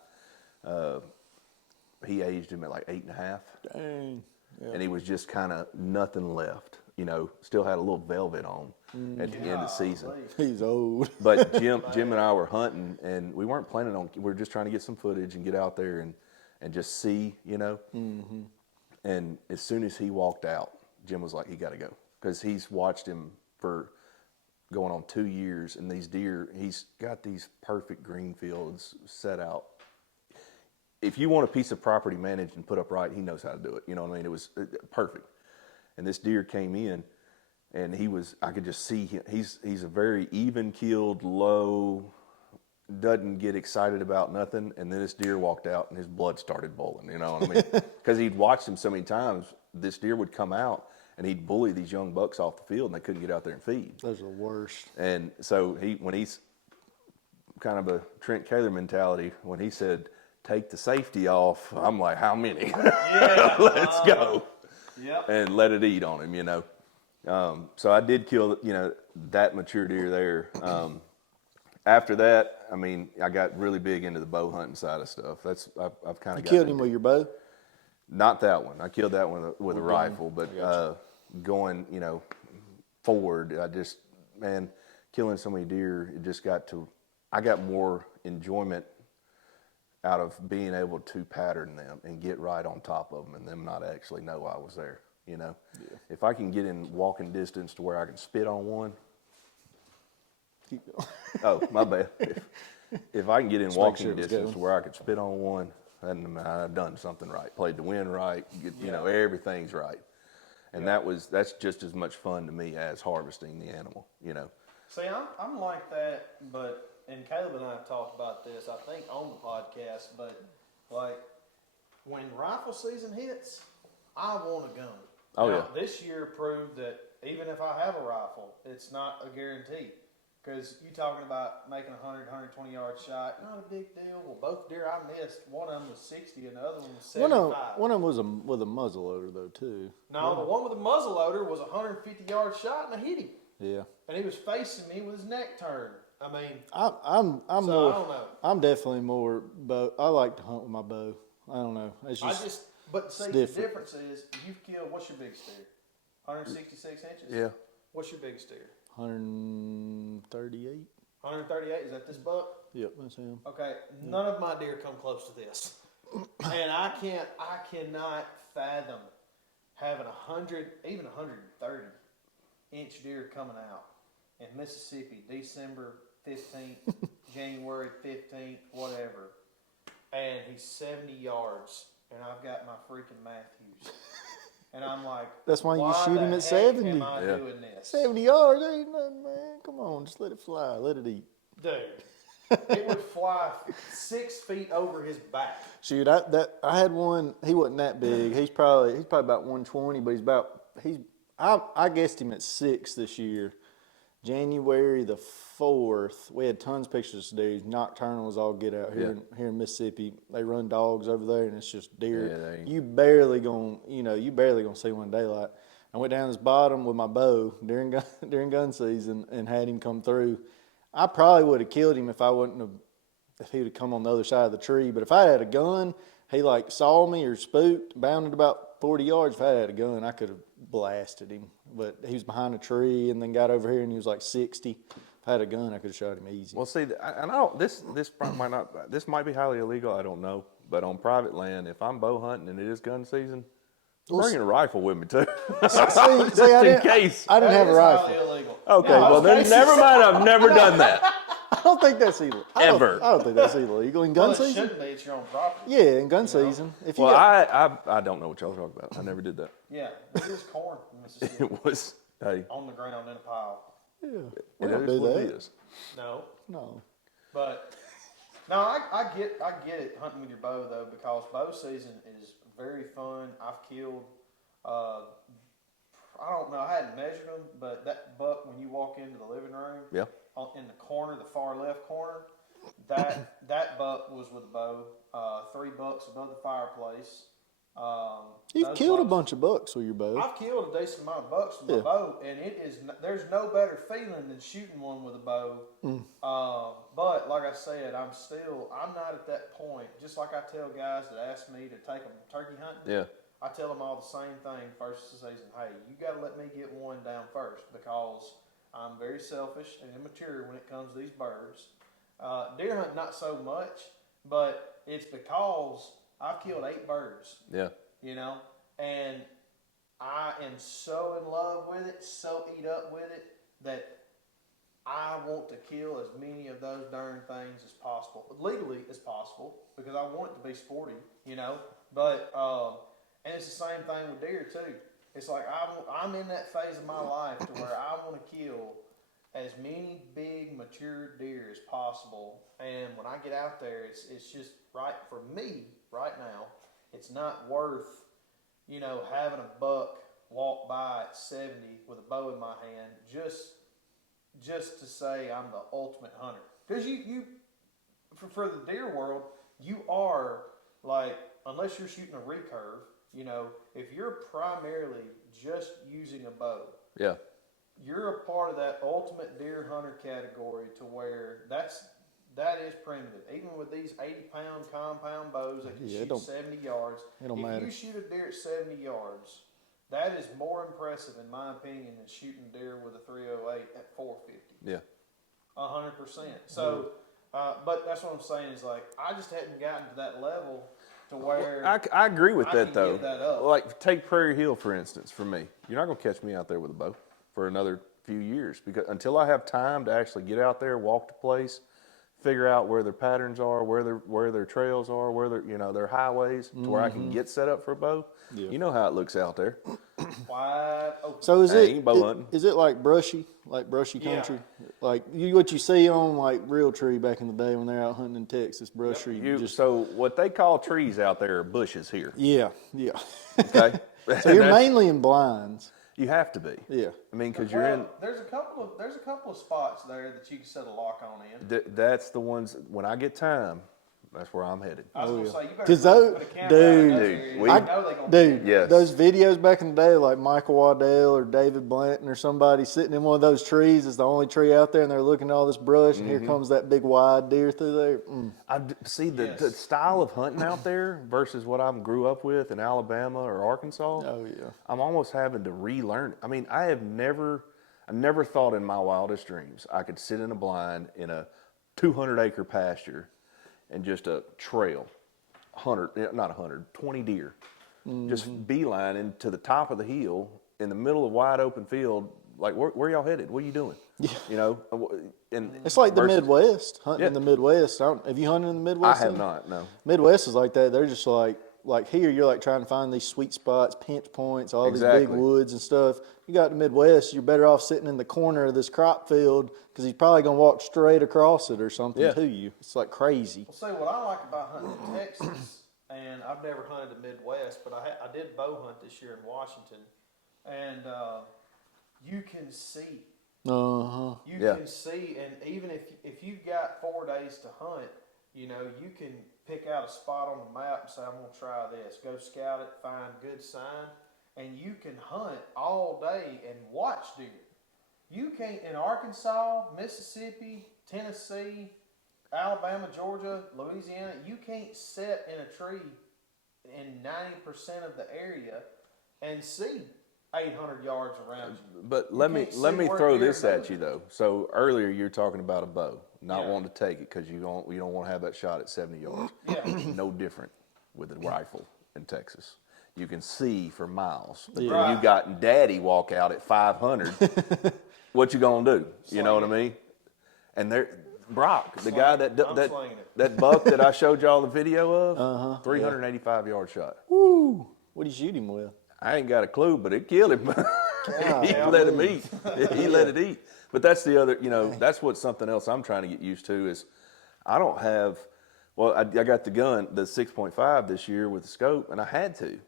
He aged him at like 8.5. Dang. Yeah. And he was just kind of nothing left. You know, still had a little velvet on at the end of the season. He's old. But Jim and I were hunting, and we weren't planning on. We were just trying to get some footage and get out there and just see, you know. Mm-hmm. And as soon as he walked out, Jim was like, "He got to go," because he's watched him for going on 2 years, and these deer. He's got these perfect green fields set out. If you want a piece of property managed and put up right, he knows how to do it. You know what I mean? It was perfect. And this deer came in, and I could just see him. He's a very even-keeled, low, doesn't get excited about nothing. And then this deer walked out, and his blood started boiling. You know what I mean? Because he'd watched him so many times. This deer would come out, and he'd bully these young bucks off the field, and they couldn't get out there and feed. Those are the worst. And so when he's kind of a Trent Kaler mentality, when he said, "Take the safety off," I'm like, "How many?" Yeah. Let's go. Yep. And let it eat on him, you know. So I did kill, you know, that mature deer there. After that, I mean, I got really big into the bow hunting side of stuff. I've kind of Killed him with your bow? Not that one. I killed that one with a rifle, but going, you know, forward, killing so many deer, I got more enjoyment out of being able to pattern them and get right on top of them and them not actually know I was there, you know. Yeah. If I can get in walking distance to where I can spit on one. Keep going. Oh, my bad. If I can get in Just walking distance to where I can spit on one, then I've done something right. Played the wind right, you know, everything's right. And that's just as much fun to me as harvesting the animal, you know. See, I'm like that, but and Caleb and I have talked about this, I think, on the podcast, but like when rifle season hits, I want a gun. Oh, now, yeah. This year proved that even if I have a rifle, it's not a guarantee. Because you talking about making a 120 yard shot, not a big deal. Well, both deer I missed, one of them was 60 and the other one was 75. One of them was with a muzzle loader, though, too. No, the one with the muzzle loader was a 150 yard shot and I hit him. Yeah. And he was facing me with his neck turned. I mean, I'm so more. I don't know. I'm definitely more bow. I like to hunt with my bow. I don't know. But see, the difference is you've killed. What's your biggest deer? 166 inches. Yeah. What's your biggest deer? 138. 138. Is that this buck? Yep, that's him. Okay. None of my deer come close to this, and I cannot fathom having 100, even 130 inch deer coming out in Mississippi, December 15th, January 15th, whatever, and he's 70 yards, and I've got my freaking Matthews, and I'm like, that's why you why shoot the him at heck 70. Am I doing this? 70 yards ain't nothing, man. Come on, just let it fly, let it eat. Dude, it would fly 6 feet over his back. Shoot, I had one. He wasn't that big. He's probably about 120, but I guessed him at 6 this year. January the 4th, we had tons of pictures of deer. Nocturnal was all get out here in Mississippi. They run dogs over there, and it's just deer. Yeah, you barely gonna see one in daylight. I went down this bottom with my bow during gun season and had him come through. I probably would have killed him if he would have come on the other side of the tree. But if I had a gun, he like saw me or spooked, bounded about 40 yards. If I had a gun, I could have blasted him. But he was behind a tree and then got over here and he was like 60. If I had a gun, I could have shot him easy. Well, see, and I don't. This might be highly illegal. I don't know. But on private land, if I'm bow hunting and it is gun season, I'm bringing a rifle with me too, just in case. I didn't have a rifle. Illegal. Okay, well then never mind. I've never done that. I don't think that's illegal. I don't think that's illegal in gun season. It shouldn't be. It's your own property. Yeah, in gun season. If you I don't know what y'all talking about. I never did that. Yeah, it was corn in Mississippi. It was on the ground in a pile. Yeah, we don't do that. It is. No. But no, I get it hunting with your bow though, because bow season is very fun. I've killed. I don't know. I hadn't measured them, but that buck when you walk into the living room, in the corner, the far left corner, that buck was with a bow. 3 bucks above the fireplace. You've Those killed a bucks. bunch of bucks with your bow. I've killed a decent amount of bucks with Yeah. my bow, and there's no better feeling than shooting one with a bow. But like I said, I'm not at that point. Just like I tell guys that ask me to take them turkey hunting, Yeah. I tell them all the same thing first of the season. Hey, you got to let me get one down first because I'm very selfish and immature when it comes to these birds. Deer hunt, not so much, but it's because I've killed 8 birds. Yeah. You know, and I am so in love with it, so eat up with it, that I want to kill as many of those darn things as possible, legally as possible, because I want it to be sporty, you know. But and it's the same thing with deer too. It's like I'm in that phase of my life to where I want to kill as many big mature deer as possible. And when I get out there, it's just right for me right now. It's not worth, you know, having a buck walk by at 70 with a bow in my hand just to say I'm the ultimate hunter. Because you for the deer world, you are like, unless you're shooting a recurve, you know, if you're primarily just using a bow, Yeah. you're a part of that ultimate deer hunter category to where that is primitive. Even with these 80-pound compound bows that can shoot 70 yards, it don't if matter. you shoot a deer at 70 yards, that is more impressive, in my opinion, than shooting deer with a 308 at 450. Yeah. 100%. So, but that's what I'm saying is like, I just hadn't gotten to that level to where I agree with I that can though. give that up. Like take Prairie Hill for instance. For me, you're not gonna catch me out there with a bow for another few years because until I have time to actually get out there, walk the place, figure out where their patterns are, where their trails are, where their highways, to where I can get set up for a bow. Yeah. You know how it looks out there. wide open. So is Hey, bow hunting. is it like brushy Yeah. country? Like what you see on like Real Tree back in the day when they're out hunting in Texas, brushy. So what they call trees out there are bushes here. Yeah. Okay. So you're mainly in blinds. You have to be. Yeah. I mean, because you're in. There's a couple of spots there that you can set a lock on in. That's the ones. When I get time, that's where I'm headed. I was gonna say, you better 'Cause those- put a camera out in those dude, areas. we- You know they gonna Dude, be Yes. those videos back in the day, like Michael Waddell or David Blanton or somebody sitting in one of those trees, is the only tree out there, and they're looking at all this brush, and here comes that big wide deer through there. See the Yes. style of hunting out there versus what I grew up with in Alabama or Arkansas. Oh yeah. I'm almost having to relearn it. I mean, I never thought in my wildest dreams I could sit in a blind in a 200-acre pasture and just a trail, 20 deer, just beelining to the top of the hill in the middle of wide open field. Like, where y'all headed? What are you doing? Yeah. You know, and It's like the versus- Midwest, hunting in Yeah. the Midwest. Have you hunted in the I Midwest? have then? not. No. Midwest is like that. They're just like here, you're like trying to find these sweet spots, pinch points, all these big Exactly. woods and stuff. You got the Midwest, you're better off sitting in the corner of this crop field because he's probably going to walk straight across it or something Yeah. to you. It's like crazy. Well, see, what I like about hunting in Texas, and I've never hunted the Midwest, but I did bow hunt this year in Washington, and you can see. Uh-huh. You Yeah. can see, and even if you've got 4 days to hunt, you know, you can pick out a spot on the map and say, I'm going to try this. Go scout it, find good sign, and you can hunt all day and watch deer. You can't, in Arkansas, Mississippi, Tennessee, Alabama, Georgia, Louisiana, you can't sit in a tree in 90% of the area and see 800 yards around you. But let me can't see where throw deer this are at you though. So earlier you're talking about a bow, not Yeah. wanting to take it because you don't want to have that shot at 70 yards. Yeah. No different with a rifle in Texas. You can see for miles. But Yeah. then you Right. got Daddy walk out at 500. What you gonna do? You know what I Sling mean? And Brock, the Sling guy it. that I'm that slinging it. that buck that I showed y'all the video of, 385 yard shot. Woo! What do you shoot him with? I ain't got a clue, but it killed him. he Yeah. let him eat. He let it eat. But that's the other, that's what's something else I'm trying to get used to is I don't have, I got the gun, the 6.5 this year with the scope, and I had to.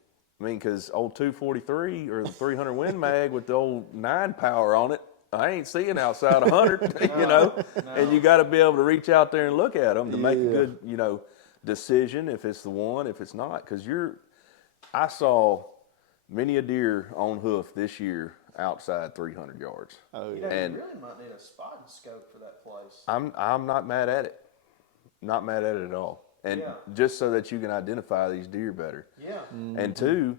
I mean, because old 243 or the 300 Win Mag with the old 9 power on it, I ain't seeing outside 100, and you got to be able to reach out there and look at them to make a good, decision if it's the one, if it's not. Because I saw many a deer on hoof this year outside 300 yards. Oh You yeah. know, And- you really might need a spotting scope for that place. I'm not mad at it. Not mad at it at all. And Yeah. just so that you can identify these deer better. Yeah. And two,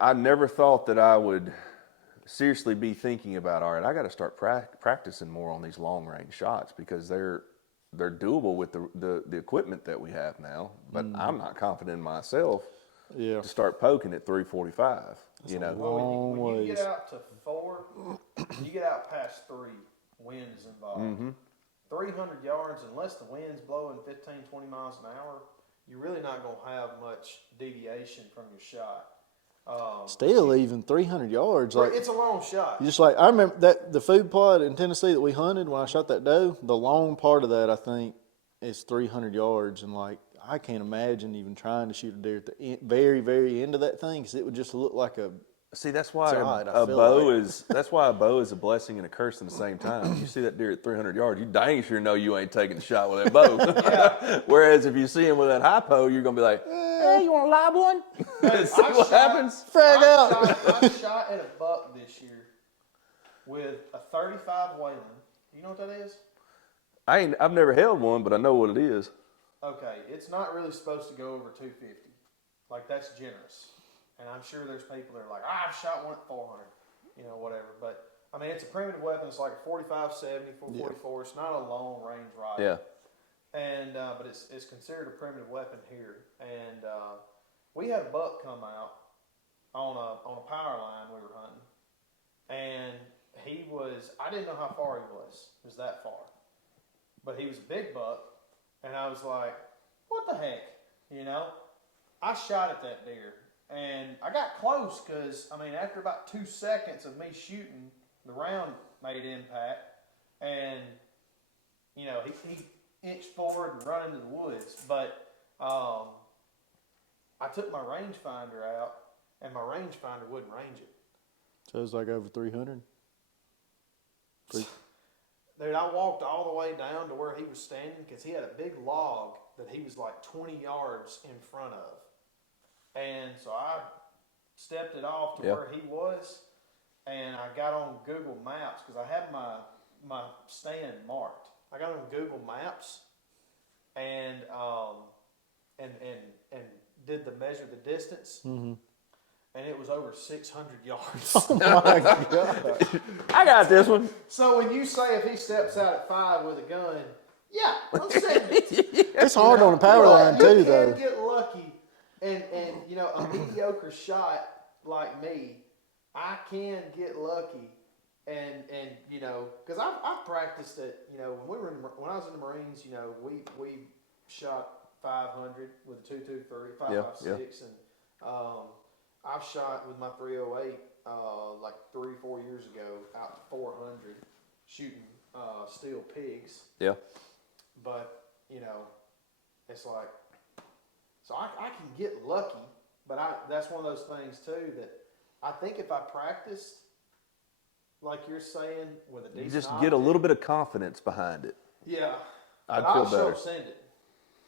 I never thought that I would seriously be thinking about, all right, I got to start practicing more on these long range shots because they're doable with the equipment that we have now. But I'm not confident in myself Yeah. to start poking at 345. long Well, when you ways. get out to 4, when you get out past 3, wind is involved. 300 yards, unless the wind's blowing 15, 20 miles an hour, you're really not going to have much deviation from your shot. Still, even 300 yards, like It's a long shot. just like I remember that the food plot in Tennessee that we hunted when I shot that doe. The long part of that, I think, is 300 yards, and like I can't imagine even trying to shoot a deer at the very, very end of that thing because it would just look like a. See, that's why God, I a feel bow like- is that's why a bow is a blessing and a curse at the same time. You see that deer at 300 yards, you dang sure know you ain't taking the shot with that bow. Whereas if you see him with that hypo, you're gonna be like, "Hey, you want a live one?" See what happens? Frag out. I shot at a buck this year with a 35 Wayland. You know what that is? I've never held one, but I know what it is. Okay, it's not really supposed to go over 250. Like, that's generous. And I'm sure there's people that are like, I've shot one at 400, whatever. But, I mean, it's a primitive weapon. It's like a 45-70, 444. It's not a long range rifle. Yeah. And, but it's considered a primitive weapon here. And we had a buck come out on a power line we were hunting. And he was, I didn't know how far he was. It was that far. But he was a big buck. And I was like, what the heck? I shot at that deer. And I got close because, I mean, after about 2 seconds of me shooting, the round made impact. And, he inched forward and run into the woods. But I took my rangefinder out, and my rangefinder wouldn't range it. So it was like over 300. Dude, I walked all the way down to where he was standing because he had a big log that he was like 20 yards in front of. And so I stepped it off to where he was, and I got on Google Maps because I had my stand marked. I got on Google Maps and did the measure the distance, and it was over 600 yards. Oh my God. I got this one. So when you say if he steps out at 5 with a gun, yeah, I'm saying it. It's hard on a power line You too, can though. get lucky, and a mediocre shot like me, I can get lucky, and because I practiced it. When I was in the Marines, we shot 500 with a 223, 5.56, and I've shot with my 308 like 3 or 4 years ago out to 400 shooting steel pigs. Yeah. But, it's like, so I can get lucky, but that's one of those things too that I think if I practiced, like you're saying, with a You decent just get a optic, little bit of confidence behind it. yeah, I'd but feel I'll better. show send it.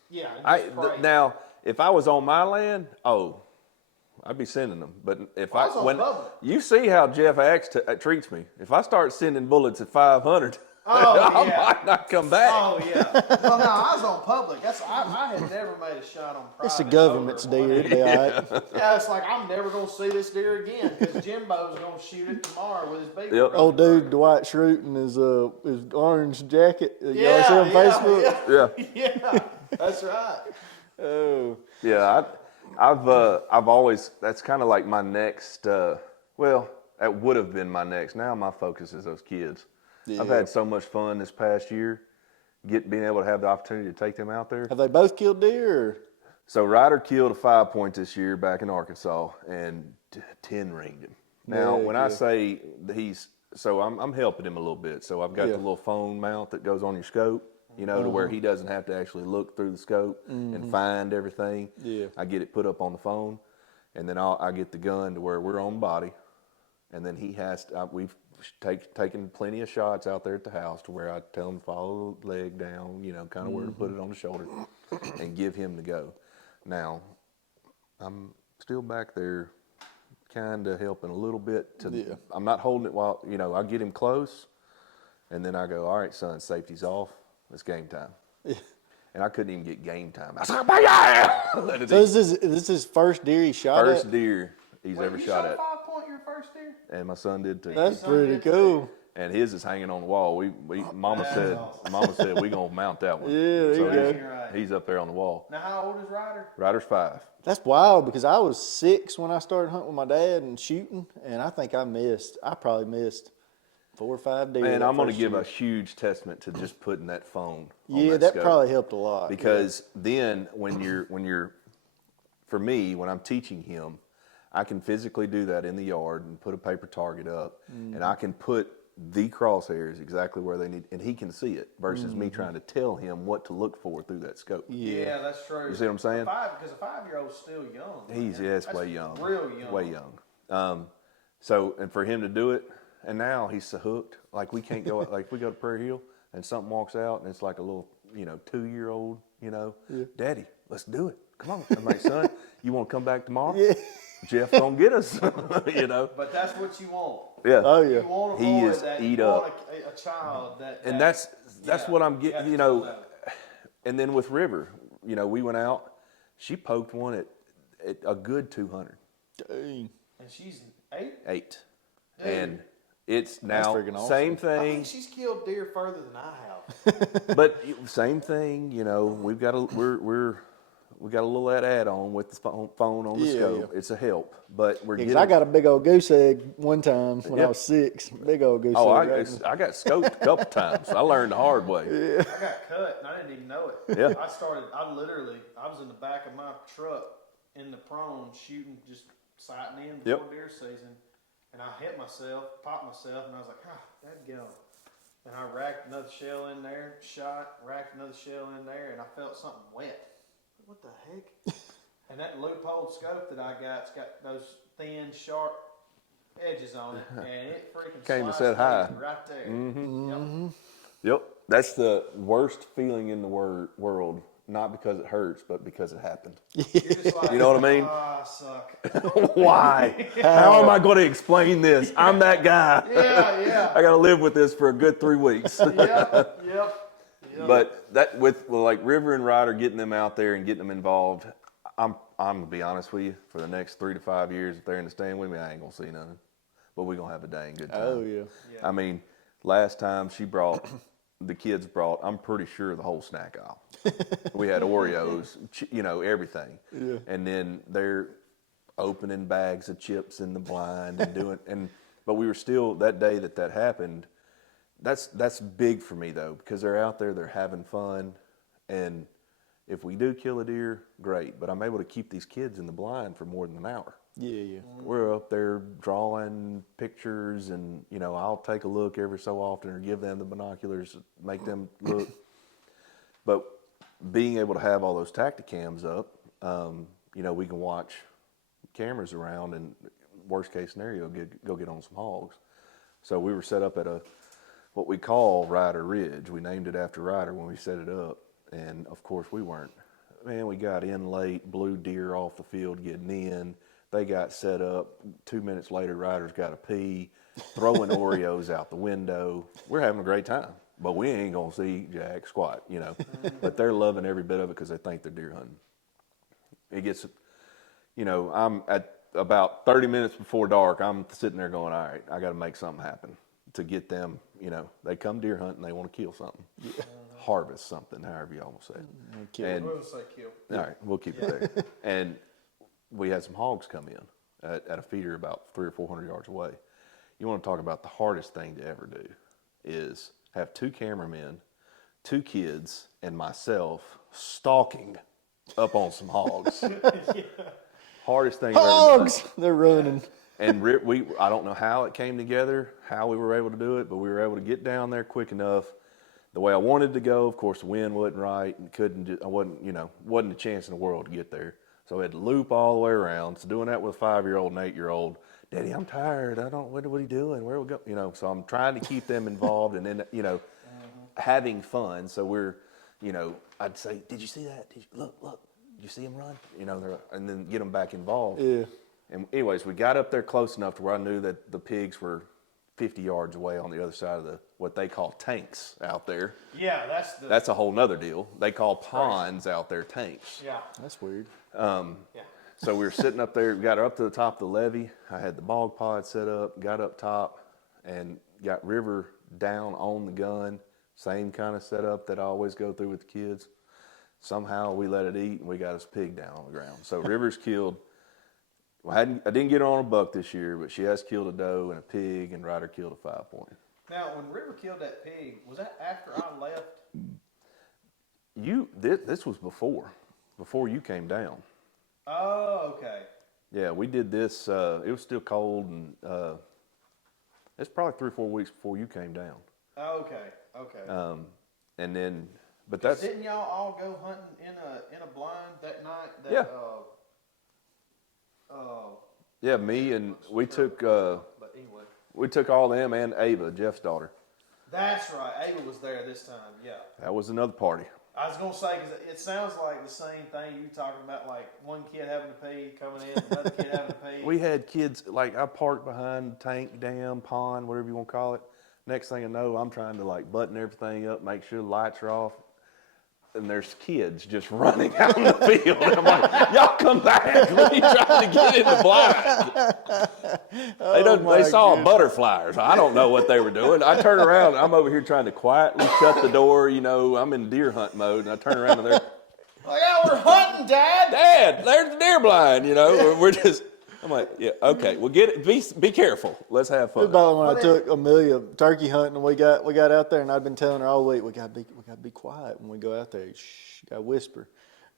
Yeah, and just pray. Now, if I was on my land, I'd be sending them. But if Well, I was on public. you see how Jeff Axe treats me, if I start sending bullets at 500, I yeah. might not come back. Oh yeah. Well, no, I was on public. I had never made a shot on private. It's the government's over deer. It'll be all right. Yeah, it's like I'm never gonna see this deer again because Jimbo's gonna shoot it tomorrow with his beaver. Yep. Old dude, Dwight Schrute in his orange jacket. Y'all Yeah, see on yeah, Facebook? Yeah. Yeah, that's right. Oh, Yeah, I've always, that's kind of like my next, that would have been my next. Now my focus is those kids. I've Yeah. had so much fun this past year, being able to have the opportunity to take them out there. have they both killed deer? Or? So Ryder killed a 5-point this year back in Arkansas and 10 ringed him. Now, Yeah, when I yeah. say I'm helping him a little bit. So I've got Yeah. the little phone mount that goes on your scope, to where he doesn't have to actually look through the scope and find everything. Yeah. I get it put up on the phone, and then I get the gun to where we're on body, and then he has to, we've taken plenty of shots out there at the house to where I tell him to follow the leg down, kind of where to put it on the shoulder, and give him the go. Now, I'm still back there kind of helping a little bit. Yeah. I'm not holding it while, I get him close, and then I go, all right, son, safety's off. It's game time. Yeah. And I couldn't even get game time. I was like, yeah! So this is his first deer he shot First at? deer he's Wait, ever you shot shot at. 5-point your first deer? And my son did too. That's son pretty did cool. And his is hanging on the wall. Mama That's said, awesome. we gonna mount that one. Yeah, there so you go. he's up there on the wall. Now, how old is Ryder? Ryder's 5. That's wild because I was 6 when I started hunting with my dad and shooting, and I think I probably missed 4 or 5 deer. And that I'm gonna first give year. a huge testament to just putting that phone on Yeah, that that scope. probably helped a lot. Because then when you're, for me, when I'm teaching him, I can physically do that in the yard and put a paper target up, and I can put the crosshairs exactly where they need, and he can see it versus me trying to tell him what to look for through that scope. Yeah, that's true. You see what I'm saying? Because a 5-year-old's still young. He's man. yes, That's way young, real young. way young. So and for him to do it, and now he's so hooked. Like we can't go, like we go to Prairie Hill and something walks out and it's like a little, 2-year-old, Daddy, let's do it. Come on. I'm like, son, you want to come back tomorrow? Yeah. Jeff gonna get us, But that's what you want. Yeah. Oh yeah. You want a He boy is that eat you up. want a child that. And that's yeah, what I'm you getting, have to tell them. and then with River, we went out, she poked one at a good 200. Dang. And she's 8. 8. Dude. And it's now freaking awesome. same I thing. think she's killed deer further than I have. But same thing, we've got we got a little add-on with the phone on the Yeah, scope. yeah. It's a help, but we're Because getting. I got a big old goose egg one time when Yeah. I was 6. Big old goose Oh, egg. I got scoped a couple times. I learned the hard way. I got cut and I didn't even know it. Yeah. I was in the back of my truck in the prone shooting, just sighting in before Yep. deer season. And I hit myself, popped myself, and I was like, that go. And I racked another shell in there, racked another shell in there, and I felt something wet. What the heck? And that loophole scope that I got, it's got those thin, sharp edges on it, and it freaking Came and sliced said hi. me right there. Yep. Yep, that's the worst feeling in the world. Not because it hurts, but because it happened. You're just like, You know what I mean? I suck. Why? How am I going to explain this? I'm that guy. Yeah. I got to live with this for a good 3 weeks. Yep. But that with like River and Ryder getting them out there and getting them involved, I'm gonna be honest with you. For the next 3 to 5 years, if they're in the stand with me, I ain't gonna see nothing. But we're gonna have a dang good time. Oh yeah. I mean, last time the kids brought, I'm pretty sure the whole snack aisle. We had Oreos, everything. Yeah. And then they're opening bags of chips in the blind and doing, but we were still, that day that happened, that's big for me though, because they're out there, they're having fun. And if we do kill a deer, great. But I'm able to keep these kids in the blind for more than an hour. Yeah. We're up there drawing pictures and, I'll take a look every so often or give them the binoculars, make them look. But being able to have all those Tacticams up, we can watch cameras around and worst case scenario, go get on some hogs. So we were set up at what we call Ryder Ridge. We named it after Ryder when we set it up. And of course we weren't. Man, we got in late, blew deer off the field getting in. They got set up. 2 minutes later, Ryder's got to pee, throwing Oreos out the window. We're having a great time, but we ain't gonna see jack squat, But they're loving every bit of it because they think they're deer hunting. It gets, I'm at about 30 minutes before dark. I'm sitting there going, all right, I got to make something happen to get them. They come deer hunting, they want to kill something, harvest something, however y'all want to say it. And We'll say kill. all right, we'll keep it there. And we had some hogs come in at a feeder about 300 or 400 yards away. You want to talk about the hardest thing to ever do is have 2 cameramen, 2 kids, and myself stalking up on some hogs. Hardest thing I've ever done. Hogs! They're running. And I don't know how it came together, how we were able to do it, but we were able to get down there quick enough. The way I wanted to go, of course, the wind wasn't right, and wasn't a chance in the world to get there. So I had to loop all the way around. So doing that with a 5-year-old and 8-year-old, Daddy, I'm tired. What are we doing? Where are we going? So I'm trying to keep them involved and then, having fun. So we're, I'd say, did you see that? Look, you see him run? And then get them back involved. Yeah. And anyways, we got up there close enough to where I knew that the pigs were 50 yards away on the other side of what they call tanks out there. Yeah, That's a whole nother deal. They call ponds out there tanks. Yeah. That's weird. Yeah. So we were sitting up there, we got up to the top of the levee. I had the bog pod set up, got up top, and got River down on the gun. Same kind of setup that I always go through with the kids. Somehow we let it eat, and we got his pig down on the ground. So River's killed. Well, I didn't get her on a buck this year, but she has killed a doe and a pig, and Ryder killed a 5-point. Now, when River killed that pig, was that after I left? This was before you came down. Oh, okay. Yeah, we did this. It was still cold, and it's probably 3 or 4 weeks before you came down. Okay. And then, but that's Didn't y'all all go hunting in a blind that night? Yeah. Uh, yeah. Me and we took but anyway, we took all them and Ava, Jeff's daughter. that's right. Ava was there this time. Yeah. That was another party. I was gonna say because it sounds like the same thing you talking about, like one kid having to pee coming in, another kid having to pee. We had kids, like I parked behind tank, dam, pond, whatever you want to call it. Next thing I know, I'm trying to like button everything up, make sure the lights are off. And there's kids just running out in the field. And I'm like, y'all come back. What are you trying to get in the blind? They saw a butterfly. So I don't know what they were doing. I turn around. I'm over here trying to quietly shut the door. You know, I'm in deer hunt mode. And I turn around and they're like, yeah, we're hunting, Dad. Dad, there's the deer blind. You know, we're just. I'm like, yeah, okay. Well, get it. Be careful. Let's have fun. About when I took Amelia turkey hunting, and we got out there, and I'd been telling her all week, we gotta be quiet when we go out there. Shh, gotta whisper.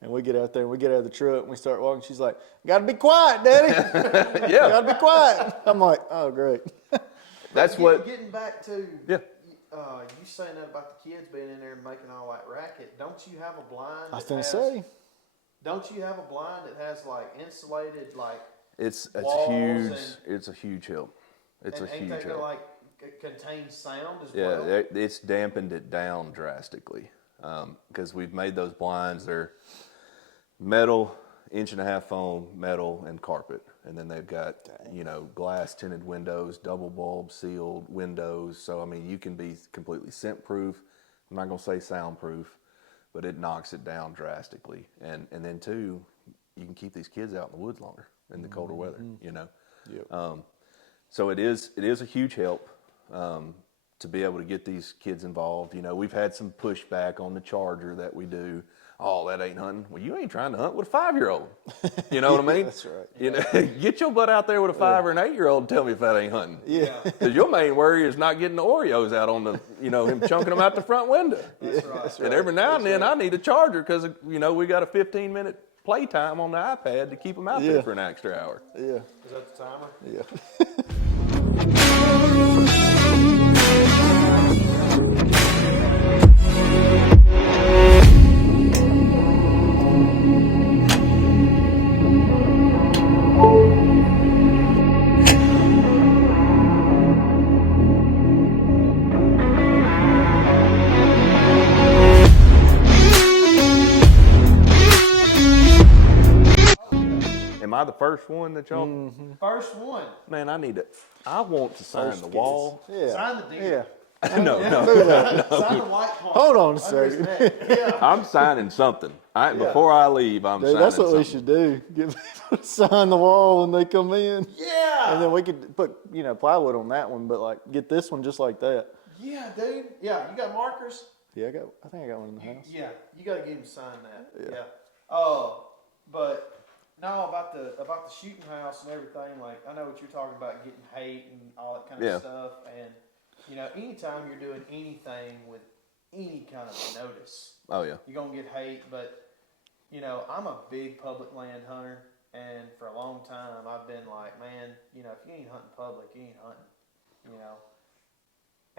And we get out there, and we get out of the truck, and we start walking. She's like, "Gotta be quiet, Daddy. Yeah, gotta be quiet." I'm like, "Oh, great." That's what. Getting back to Yeah. You saying that about the kids being in there and making all that racket. Don't you have a blind? I was gonna say, Don't you have a blind that has like insulated like? It's walls huge. and- It's a huge help. It's a and huge ain't that help. gonna like contain sound as Yeah, well? it's dampened it down drastically because we've made those blinds. They're metal, 1.5-inch foam, metal, and carpet, and then they've got glass tinted windows, double bulb sealed windows. So I mean, you can be completely scent proof. I'm not gonna say soundproof, but it knocks it down drastically. And then too, you can keep these kids out in the woods longer in the colder weather. You know. Yep. So it is a huge help to be able to get these kids involved. You know, we've had some pushback on the charger that we do. Oh, that ain't hunting. Well, you ain't trying to hunt with a 5-year-old. You know what I mean? That's right. You know, get your butt out there with a 5 or an 8-year-old and tell me if that ain't hunting. Yeah. Because your main worry is not getting the Oreos out on the, him chunking them out the front window. That's right. And every now and then I need a charger because, we got a 15-minute playtime on the iPad to keep them out there for an extra hour. Yeah. Is that the timer? Yeah. Am I the first one that y'all? First one. Man, I want to sign the wall. Yeah. Sign the deal. Yeah. No. Sign the white point. Hold on a Under his second. neck. Yeah. I'm signing something. Before I leave, I'm Dude, signing that's what something. we should do. Get people to sign the wall when they come in. Yeah. And then we could put, plywood on that one, but like get this one just like that. Yeah, dude. Yeah, you got markers? Yeah, I think I got one in the house. Yeah, you got to get him to sign that. Yeah. But no, about the shooting house and everything. Like, I know what you're talking about, getting hate and all that kind of stuff. And anytime you're doing anything with any kind of notice, Oh yeah. you're gonna get hate. But I'm a big public land hunter, and for a long time I've been like, man, if you ain't hunting public, you ain't hunting.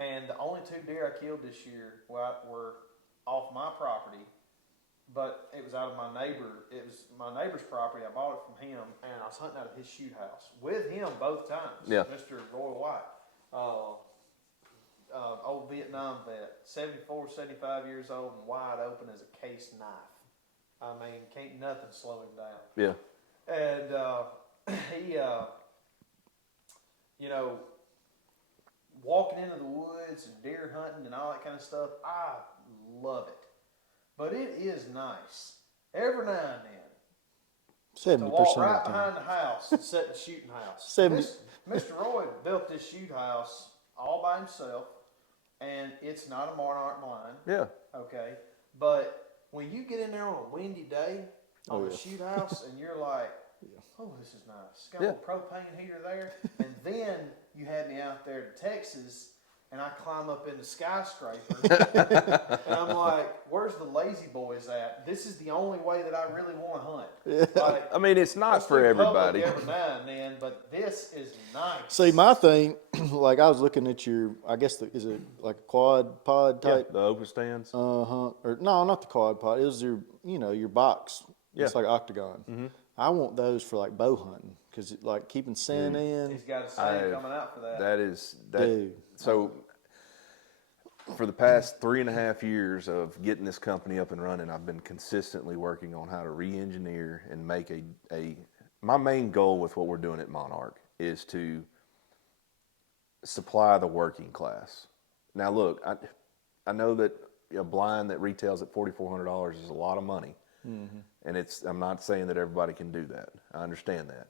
And the only 2 deer I killed this year were off my property, but it was out of my neighbor. It was my neighbor's property. I bought it from him, and I was hunting out of his shoot house with him both times. Yeah. Mr. Roy White, old Vietnam vet, 74, 75 years old, and wide open as a case knife. I mean, can't nothing slow him down. Yeah. And he, you know, walking into the woods and deer hunting and all that kind of stuff, I love it. But it is nice every now and then to 70% walk of right the time. behind the house and set the shooting house. 70 Mr. Roy built this shoot house all by himself, and it's not a Monarch blind. Yeah. Okay, but when you get in there on a windy day on Oh, the yeah. shoot house, and you're like, "Oh, this is nice. It's got Yeah. a little propane heater there," and then you had me out there to Texas, and I climb up in the skyscraper, and I'm like, "Where's the lazy boys at? This is the only way that I really want to hunt." Like, I mean, it's not let's for do public everybody. every now and then, but this is nice. See, my thing, like I was looking at your, I guess, is it like a quad pod Yeah, type? the open stands. Or no, not the quad pod. It was your, your box. Yeah. It's like octagon. Mm-hmm. I want those for like bow hunting because like keeping scent in. He's got a saying coming out for that. That is that. Dude. So, for the past 3.5 years of getting this company up and running, I've been consistently working on how to re-engineer and make a. My main goal with what we're doing at Monarch is to supply the working class. Now, look, I know that a blind that retails at $4,400 is a lot of money, and I'm not saying that everybody can do that. I understand that,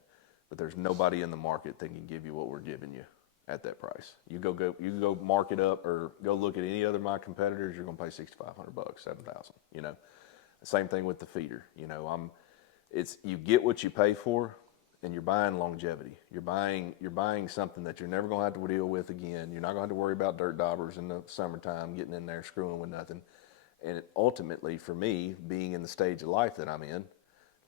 but there's nobody in the market that can give you what we're giving you at that price. You can go mark it up or go look at any other of my competitors. You're gonna pay $6,500, $7,000. Same thing with the feeder. You get what you pay for, and you're buying longevity. You're buying something that you're never gonna have to deal with again. You're not gonna have to worry about dirt daubers in the summertime getting in there screwing with nothing. And ultimately, for me, being in the stage of life that I'm in,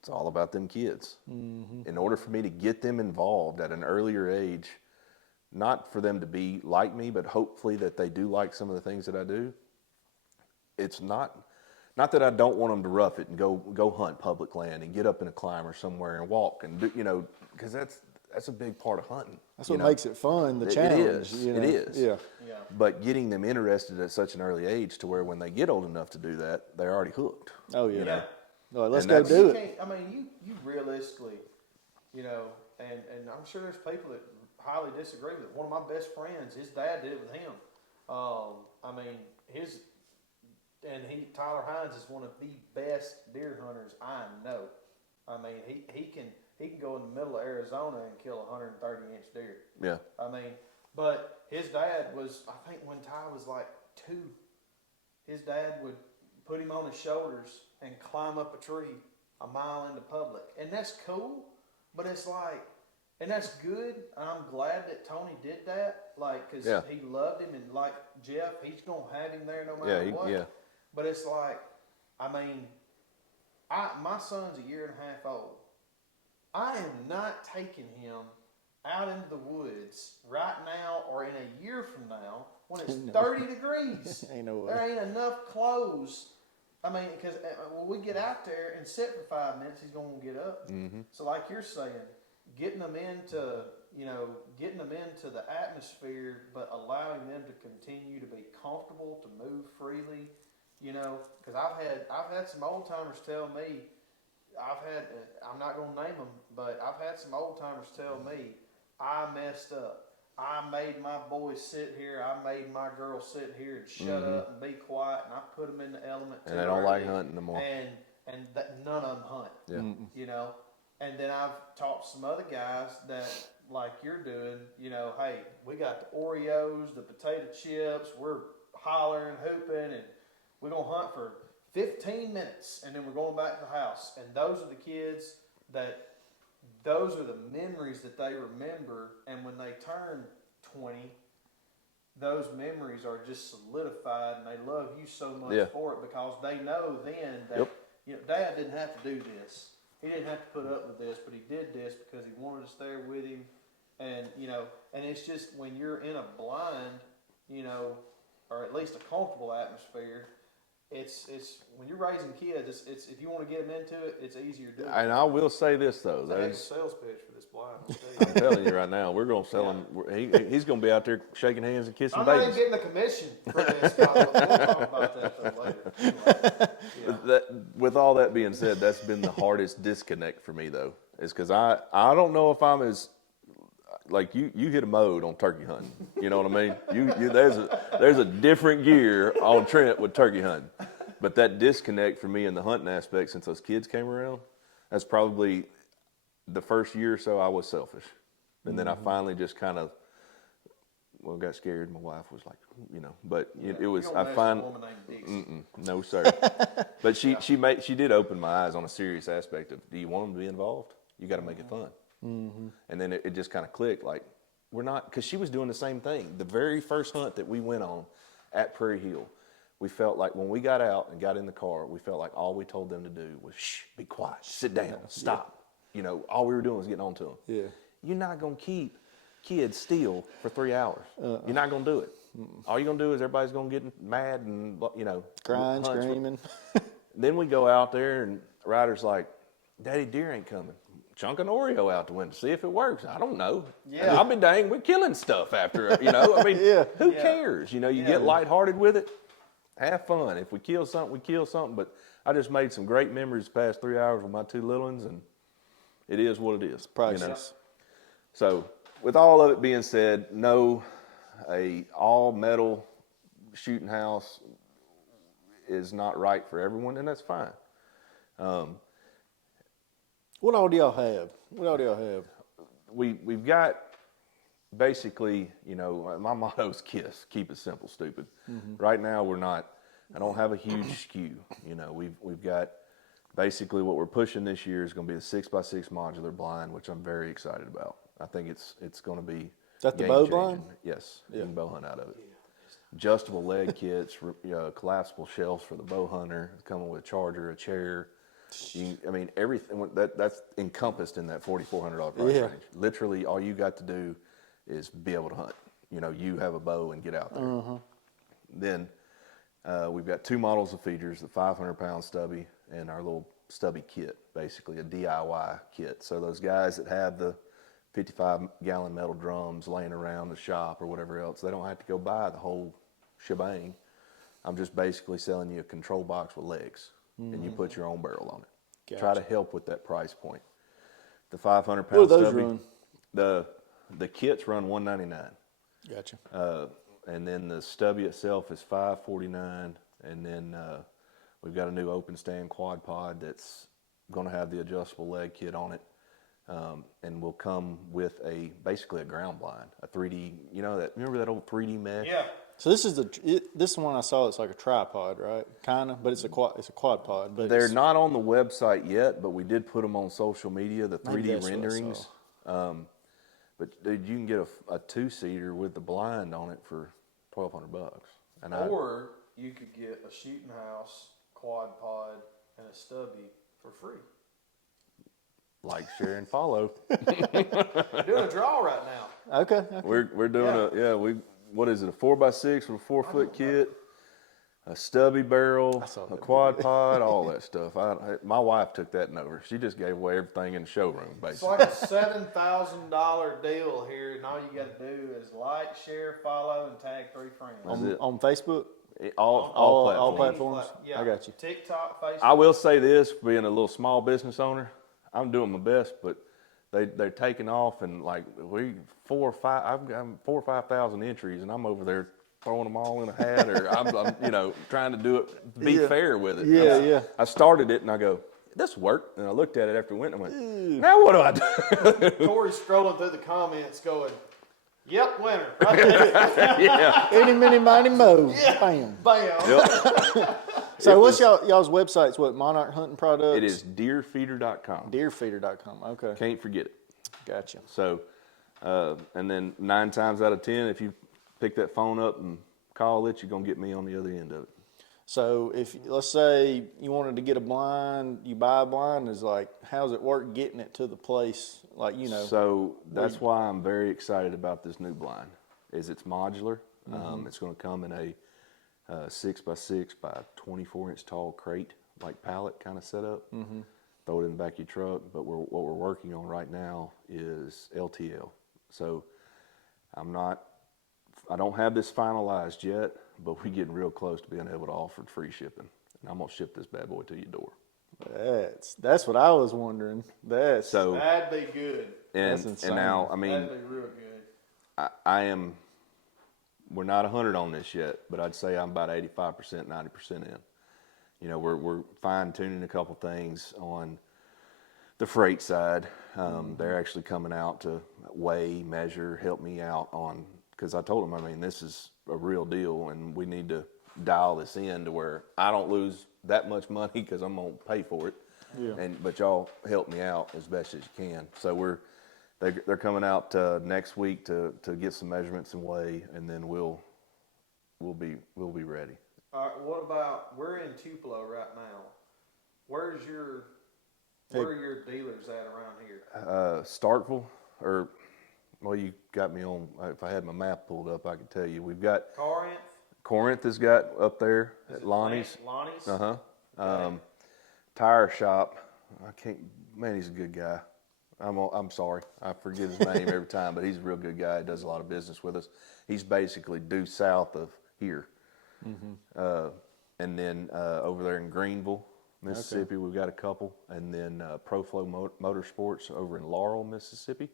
it's all about them kids. In order for me to get them involved at an earlier age, not for them to be like me, but hopefully that they do like some of the things that I do. It's not that I don't want them to rough it and go hunt public land and get up in a climber somewhere and walk and do, because that's a big part of hunting. That's what makes it fun. The challenge. It is. Yeah. Yeah. But getting them interested at such an early age to where when they get old enough to do that, they're already hooked. Oh yeah. Yeah. All right, let's And go that's- do You it. can't, I mean, you realistically, and I'm sure there's people that highly disagree with it. One of my best friends, his dad did it with him. Tyler Hines is one of the best deer hunters I know. I mean, he can go in the middle of Arizona and kill a 130-inch deer. Yeah. But his dad was, I think when Ty was like 2, his dad would put him on his shoulders and climb up a tree a mile into public. And that's cool, but it's like, and that's good. I'm glad that Tony did that, because he loved him. And like Jeff, he's going to have him there no matter what. Yeah. But it's like, my son's a year and a half old. I am not taking him out into the woods right now or in a year from now when it's 30 degrees. Ain't no way. There ain't enough clothes. Because when we get out there and sit for 5 minutes, he's going to get up. Mm-hmm. So like you're saying, getting them into the atmosphere, but allowing them to continue to be comfortable, to move freely, because I've had some old timers tell me, I'm not going to name them, but I've had some old timers tell me, I messed up. I made my boys sit here. I made my girl sit here and shut up and be quiet, and I put them in the element. And they don't like hunting no more. And none of them hunt. Yeah. And then I've talked to some other guys that, like you're doing, hey, we got the Oreos, the potato chips, we're hollering, hooping, and we're going to hunt for 15 minutes, and then we're going back to the house. And those are the kids those are the memories that they remember, and when they turn 20, those memories are just solidified, and they love you so much for it because they know then that, Dad didn't have to do this. He didn't have to put up with this, but he did this because he wanted us there with him. And, and it's just when you're in a blind, or at least a comfortable atmosphere, it's when you're raising kids, it's if you want to get them into it, it's easier to do. And I will say this though, That's a sales pitch for this blind. I'm telling you right now, we're going to sell him. He's going to be out there shaking hands and kissing I'm not babies. even getting a commission for this. We'll talk about that later. Anyway, With all that being said, that's been the hardest disconnect for me though, is because I don't know if I'm as like you hit a mode on turkey hunting. You know what I mean? There's a different gear on Trent with turkey hunting. But that disconnect for me in the hunting aspect since those kids came around, that's probably the first year or so I was selfish. And then I finally just kind of got scared. My wife was like, but it was no sir. But she did open my eyes on a serious aspect of, do you want them to be involved? You got to make it fun. And then it just kind of clicked, like, we're not, because she was doing the same thing. The very first hunt that we went on at Prairie Hill, we felt like when we got out and got in the car, we felt like all we told them to do was, shh, be quiet, sit down, stop. All we were doing was getting on to them. Yeah. You're not going to keep kids still for 3 hours. You're not going to do it. All you're going to do is everybody's going to get mad and, crying, screaming. Then we go out there and Ryder's like, Daddy, deer ain't coming. Chunk an Oreo out the window, see if it works. I don't know. Yeah. I'll be dang, we're killing stuff after, who cares? You get lighthearted with it, have fun. If we kill something, we kill something. But I just made some great memories the past 3 hours with my two little ones, and it is what it is. Priceless. So with all of it being said, no, a all metal shooting house is not right for everyone, and that's fine. What all do y'all have? We've got basically, my motto is KISS, keep it simple, stupid. Right now I don't have a huge SKU. We've got basically what we're pushing this year is going to be the 6x6 modular blind, which I'm very excited about. I think it's going to be Is that the bow game-changing. blind? Yes, you can bow hunt out of it. Adjustable leg kits, collapsible shelves for the bow hunter, coming with a charger, a chair. Everything that's encompassed in that $4,400 price range. Literally, all you got to do is be able to hunt. You have a bow and get out there. Then we've got two models of feeders: the 500-pound stubby and our little stubby kit, basically a DIY kit. So those guys that have the 55-gallon metal drums laying around the shop or whatever else, they don't have to go buy the whole shebang. I'm just basically selling you a control box with legs. And you put your own barrel on it. Gotcha. Try to help with that price point. The 500-pound What do those stubby, run? The kits run $199. Gotcha. And then the stubby itself is $549. And then we've got a new open stand quad pod that's going to have the adjustable leg kit on it, and will come with basically a ground blind, a 3D. Remember that old 3D mesh? Yeah. So this is this one I saw. It's like a tripod, right? Kind of, but it's a quad pod. But They're not on the website yet, but we did put them on social media, the Maybe 3D that's what I renderings. But dude, you can get a two-seater with the blind on it for $1,200. Or you could get a shooting house, quad pod, and a stubby for free. Like, share, and follow. We're doing a draw right now. Okay. We're doing what is it, a 4x6 with a 4-foot kit, a stubby barrel, a quad pod, all that stuff. My wife took that and over. She just gave away everything in the showroom, It's basically. like a $7,000 deal here, and all you got to do is like, share, follow, and tag 3 friends. On Facebook. All platforms. Yeah. I got you. TikTok, Facebook. I will say this, being a little small business owner, I'm doing my best, but they're taking off, and like I've got 4,000 or 5,000 entries, and I'm over there throwing them all in a hat, or I'm trying to do it, be fair with it. Yeah. I started it and I go, this worked, and I looked at it after it went and I went, now what do I do? Corey's scrolling through the comments going, yep, winner. Right there. Yeah. Any, mini, mighty, mo. Bam. Bam. Yep. So what's y'all's websites? What, Monarch Hunting Products? It is deerfeeder.com. Deerfeeder.com. Okay. Can't forget it. Gotcha. So, and then 9 times out of 10, if you pick that phone up and call it, you're going to get me on the other end of it. So if, let's say you wanted to get a blind, you buy a blind, is like, how's it work getting it to the place? Like, So that's why I'm very excited about this new blind, is it's modular. It's going to come in a 6x6 by 24-inch tall crate, like pallet kind of setup. Throw it in the back of your truck. But what we're working on right now is LTL. So I don't have this finalized yet, but we're getting real close to being able to offer free shipping. And I'm going to ship this bad boy to your door. That's what I was wondering. So That'd be good. and That's and insane. now I mean That'd be real good. I am. We're not 100 on this yet, but I'd say I'm about 85%, 90% in. You know, we're fine tuning a couple things on the freight side. They're actually coming out to weigh, measure, help me out on, because I told them, I mean, this is a real deal, and we need to dial this in to where I don't lose that much money because I'm gonna pay for it. Yeah. But y'all help me out as best as you can. So they're coming out next week to get some measurements and weigh, and then we'll be ready. All right, what about, we're in Tupelo right now. Where are your dealers at around here? Starkville, well, you got me on. If I had my map pulled up, I could tell you. We've got Corinth? Corinth has got up there at Lonnie's. Lonnie's? Okay. Tire shop. I can't. Man, he's a good guy. I'm sorry, I forget his name every time, but he's a real good guy. He does a lot of business with us. He's basically due south of here, and then over there in Greenville, Mississippi, we've got a couple, and then ProFlow Motorsports over in Laurel, Mississippi.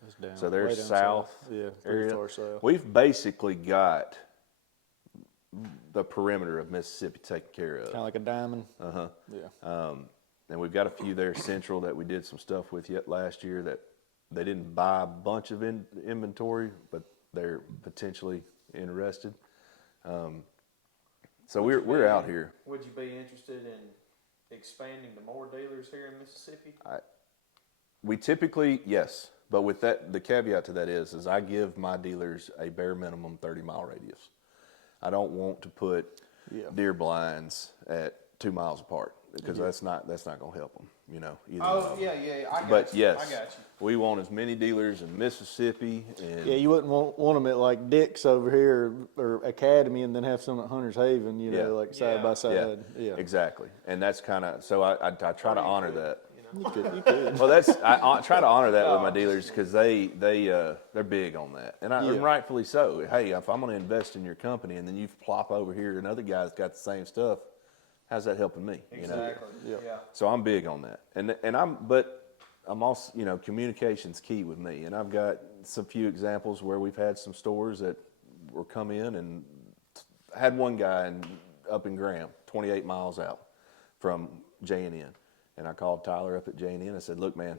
That's down, So they're way down south Yeah, area. pretty far south. We've basically got the perimeter of Mississippi taken care of. Kind of like a diamond. Yeah. And we've got a few there central that we did some stuff with yet last year that they didn't buy a bunch of inventory, but they're potentially interested. So we're out here. Would you be interested in expanding to more dealers here in Mississippi? We typically, yes, but with that, the caveat to that is I give my dealers a bare minimum 30-mile radius. I don't want to put deer blinds at 2 miles apart because that's not going to help them, you know. I got But you. yes, I got you. we want as many dealers in Mississippi and Yeah, you wouldn't want them at like Dick's over here or Academy, and then have some at Hunter's Haven, you know, like side by side. Yeah, exactly. And that's kind of so I try to honor that. you could. Well, I try to honor that with my dealers because they're big on that, and rightfully so. Hey, if I'm going to invest in your company and then you plop over here another guy's got the same stuff, how's that helping me? Exactly. Yeah. So I'm big on that, and I'm also, you know, communication's key with me, and I've got some few examples where we've had some stores that were come in and had one guy up in Graham, 28 miles out from J&N. And I called Tyler up at J&N. I said, "Look, man,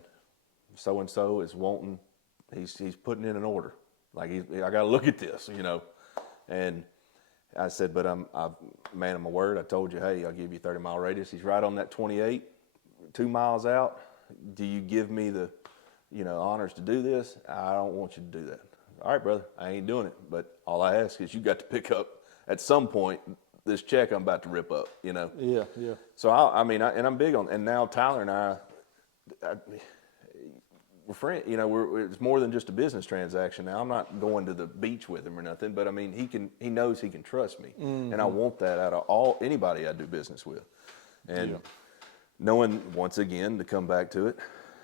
so and so is wanting. He's putting in an order. Like I got to look at this, you know." And I said, "But I'm man of my word. I told you, hey, I'll give you 30-mile radius. He's right on that 28, 2 miles out. Do you give me the, you know, honors to do this? I don't want you to do that. All right, brother. I ain't doing it. But all I ask is you got to pick up at some point this check I'm about to rip up, you know." Yeah. So I'm big on, and now Tyler and I we're friends. You know, it's more than just a business transaction now. I'm not going to the beach with him or nothing, but I mean, he knows he can trust me, and I want that out of anybody I do business with. And knowing, once again, to come back to it,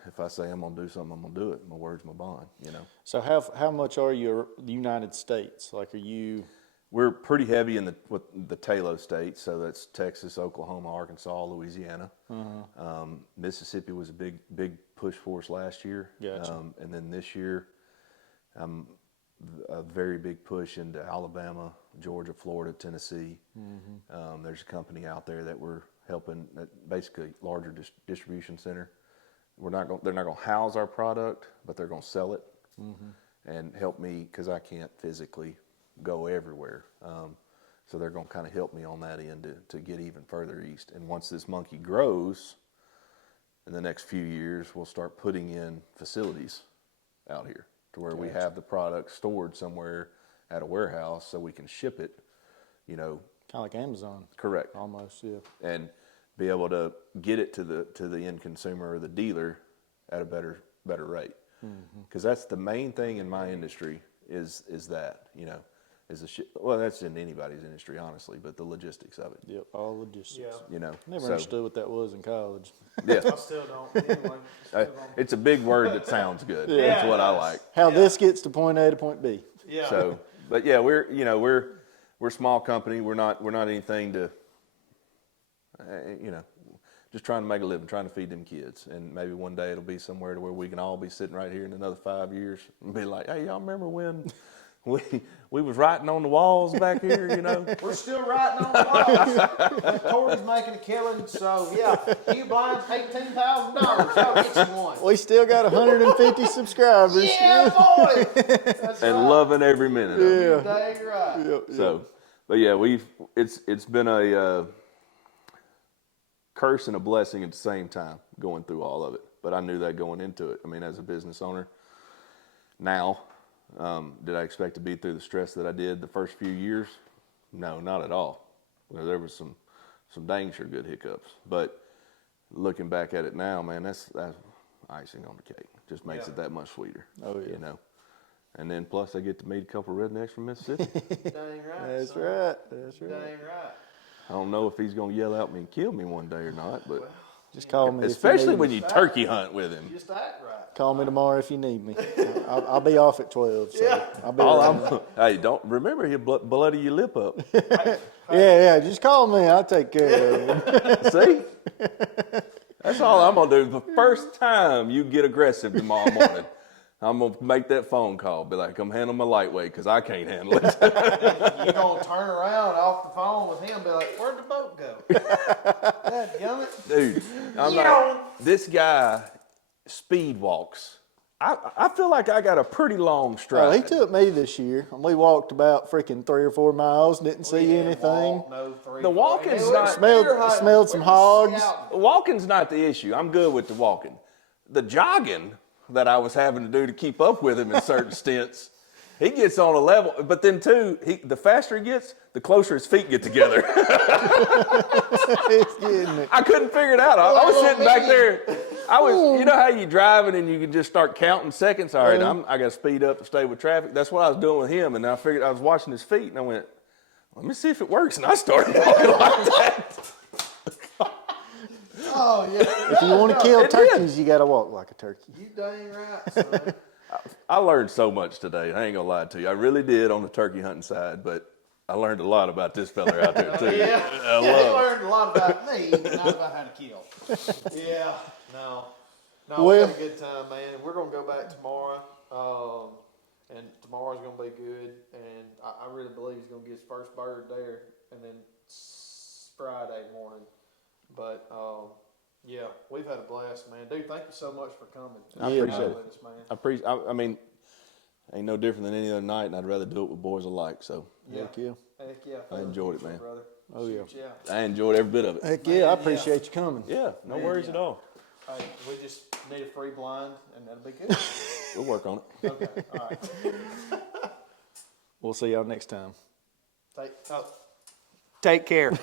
if I say I'm gonna do something, I'm gonna do it. My word's my bond, you know. So how much are you the United States? Like, are you? We're pretty heavy in the Talos states, so that's Texas, Oklahoma, Arkansas, Louisiana. Mississippi was a big push for us last year. Gotcha. And then this year, a very big push into Alabama, Georgia, Florida, Tennessee. There's a company out there that we're helping, basically larger distribution center. They're not going to house our product, but they're going to sell it and help me because I can't physically go everywhere. So they're going to kind of help me on that end to get even further east. And once this monkey grows, in the next few years, we'll start putting in facilities out here to where we have the product stored somewhere at a warehouse so we can ship it, you know. Kind of like Amazon. Correct. Almost, yeah. And be able to get it to the end consumer or the dealer at a better rate. Because that's the main thing in my industry is that, you know, well, that's in anybody's industry, honestly, but the logistics of it. Yep, all logistics. Yeah. You know, Never understood what that was in college. Yeah, I still don't. Anyway, it's a big word that sounds good. That's what I like. How this gets to point A to point B. yeah. So, but yeah, we're a small company. We're not anything to, you know, just trying to make a living, trying to feed them kids. And maybe one day it'll be somewhere to where we can all be sitting right here in another 5 years and be like, hey, y'all remember when we was writing on the walls back here, you know? We're still writing on the walls. Tori's making a killing, so yeah, Hugh Blinds, $18,000. Y'all get you one. We still got 150 subscribers. Yeah, boy. That's And right. loving every minute of it. You're dang right. Yep. So, but yeah, it's been a curse and a blessing at the same time going through all of it. But I knew that going into it. I mean, as a business owner now, did I expect to be through the stress that I did the first few years? No, not at all. Well, there was some dang sure good hiccups. But looking back at it now, man, that's icing on the cake. Just makes it that much sweeter. Oh, yeah. You know. And then plus I get to meet a couple of rednecks from Mississippi. Dang right. That's son. right. That's right. Dang right. I don't know if he's gonna yell at me and kill me one day or not, but Just call me. especially if when you you turkey hunt with him. Just act right. call me tomorrow if you need me. I'll be off at 12. So Yeah. I'll be All around. hey, don't remember he'll bloody your lip up. Yeah. Just call me. I'll take care of him. See? That's all I'm gonna do. The first time you get aggressive tomorrow morning, I'm gonna make that phone call. Be like, come handle my lightweight because I can't handle it. You're going to turn around off the phone with him and be like, where'd the boat go? Dadgummit. Dude, I'm like, this guy speed walks. I feel like I got a pretty long stride. Oh, he took me this year. And we walked about freaking 3 or 4 miles. Didn't see anything. The walking's not- Smelled some hogs. Walking's not the issue. I'm good with the walking. The jogging that I was having to do to keep up with him in certain stints, he gets on a level. But then too, the faster he gets, the closer his feet get together. It's getting it. I couldn't figure it out. I was sitting back there. You know how you driving and you can just start counting seconds. All right, I got to speed up to stay with traffic. That's what I was doing with him. And I figured I was watching his feet, and I went, let me see if it works. And I started walking like that. Oh, yeah. If you want to kill It did. turkeys, you got to walk like a turkey. You dang right, son. I learned so much today. I ain't gonna lie to you. I really did on the turkey hunting side, but I learned a lot about this fella out there too. Yeah, I he love. learned a lot about me, but not about how to kill. Yeah, no, we Well- had a good time, man. We're gonna go back tomorrow, and tomorrow's gonna be good. And I really believe he's gonna get his first bird there, and then Friday morning. But yeah, we've had a blast, man. Dude, thank you so much for coming. I Hanging appreciate out it. with us, man. I mean, ain't no different than any other night, and I'd rather do it with boys alike. So Yeah. Heck yeah. Heck yeah. I enjoyed it, man. Brother. Oh, yeah. Shoot you out. I enjoyed every bit of it. Heck yeah, I appreciate you coming. Yeah, no Man, worries yeah. at all. Hey, we just need a free blind, and that'll be good. We'll work on it. Okay, all right. We'll see y'all next time. Take care.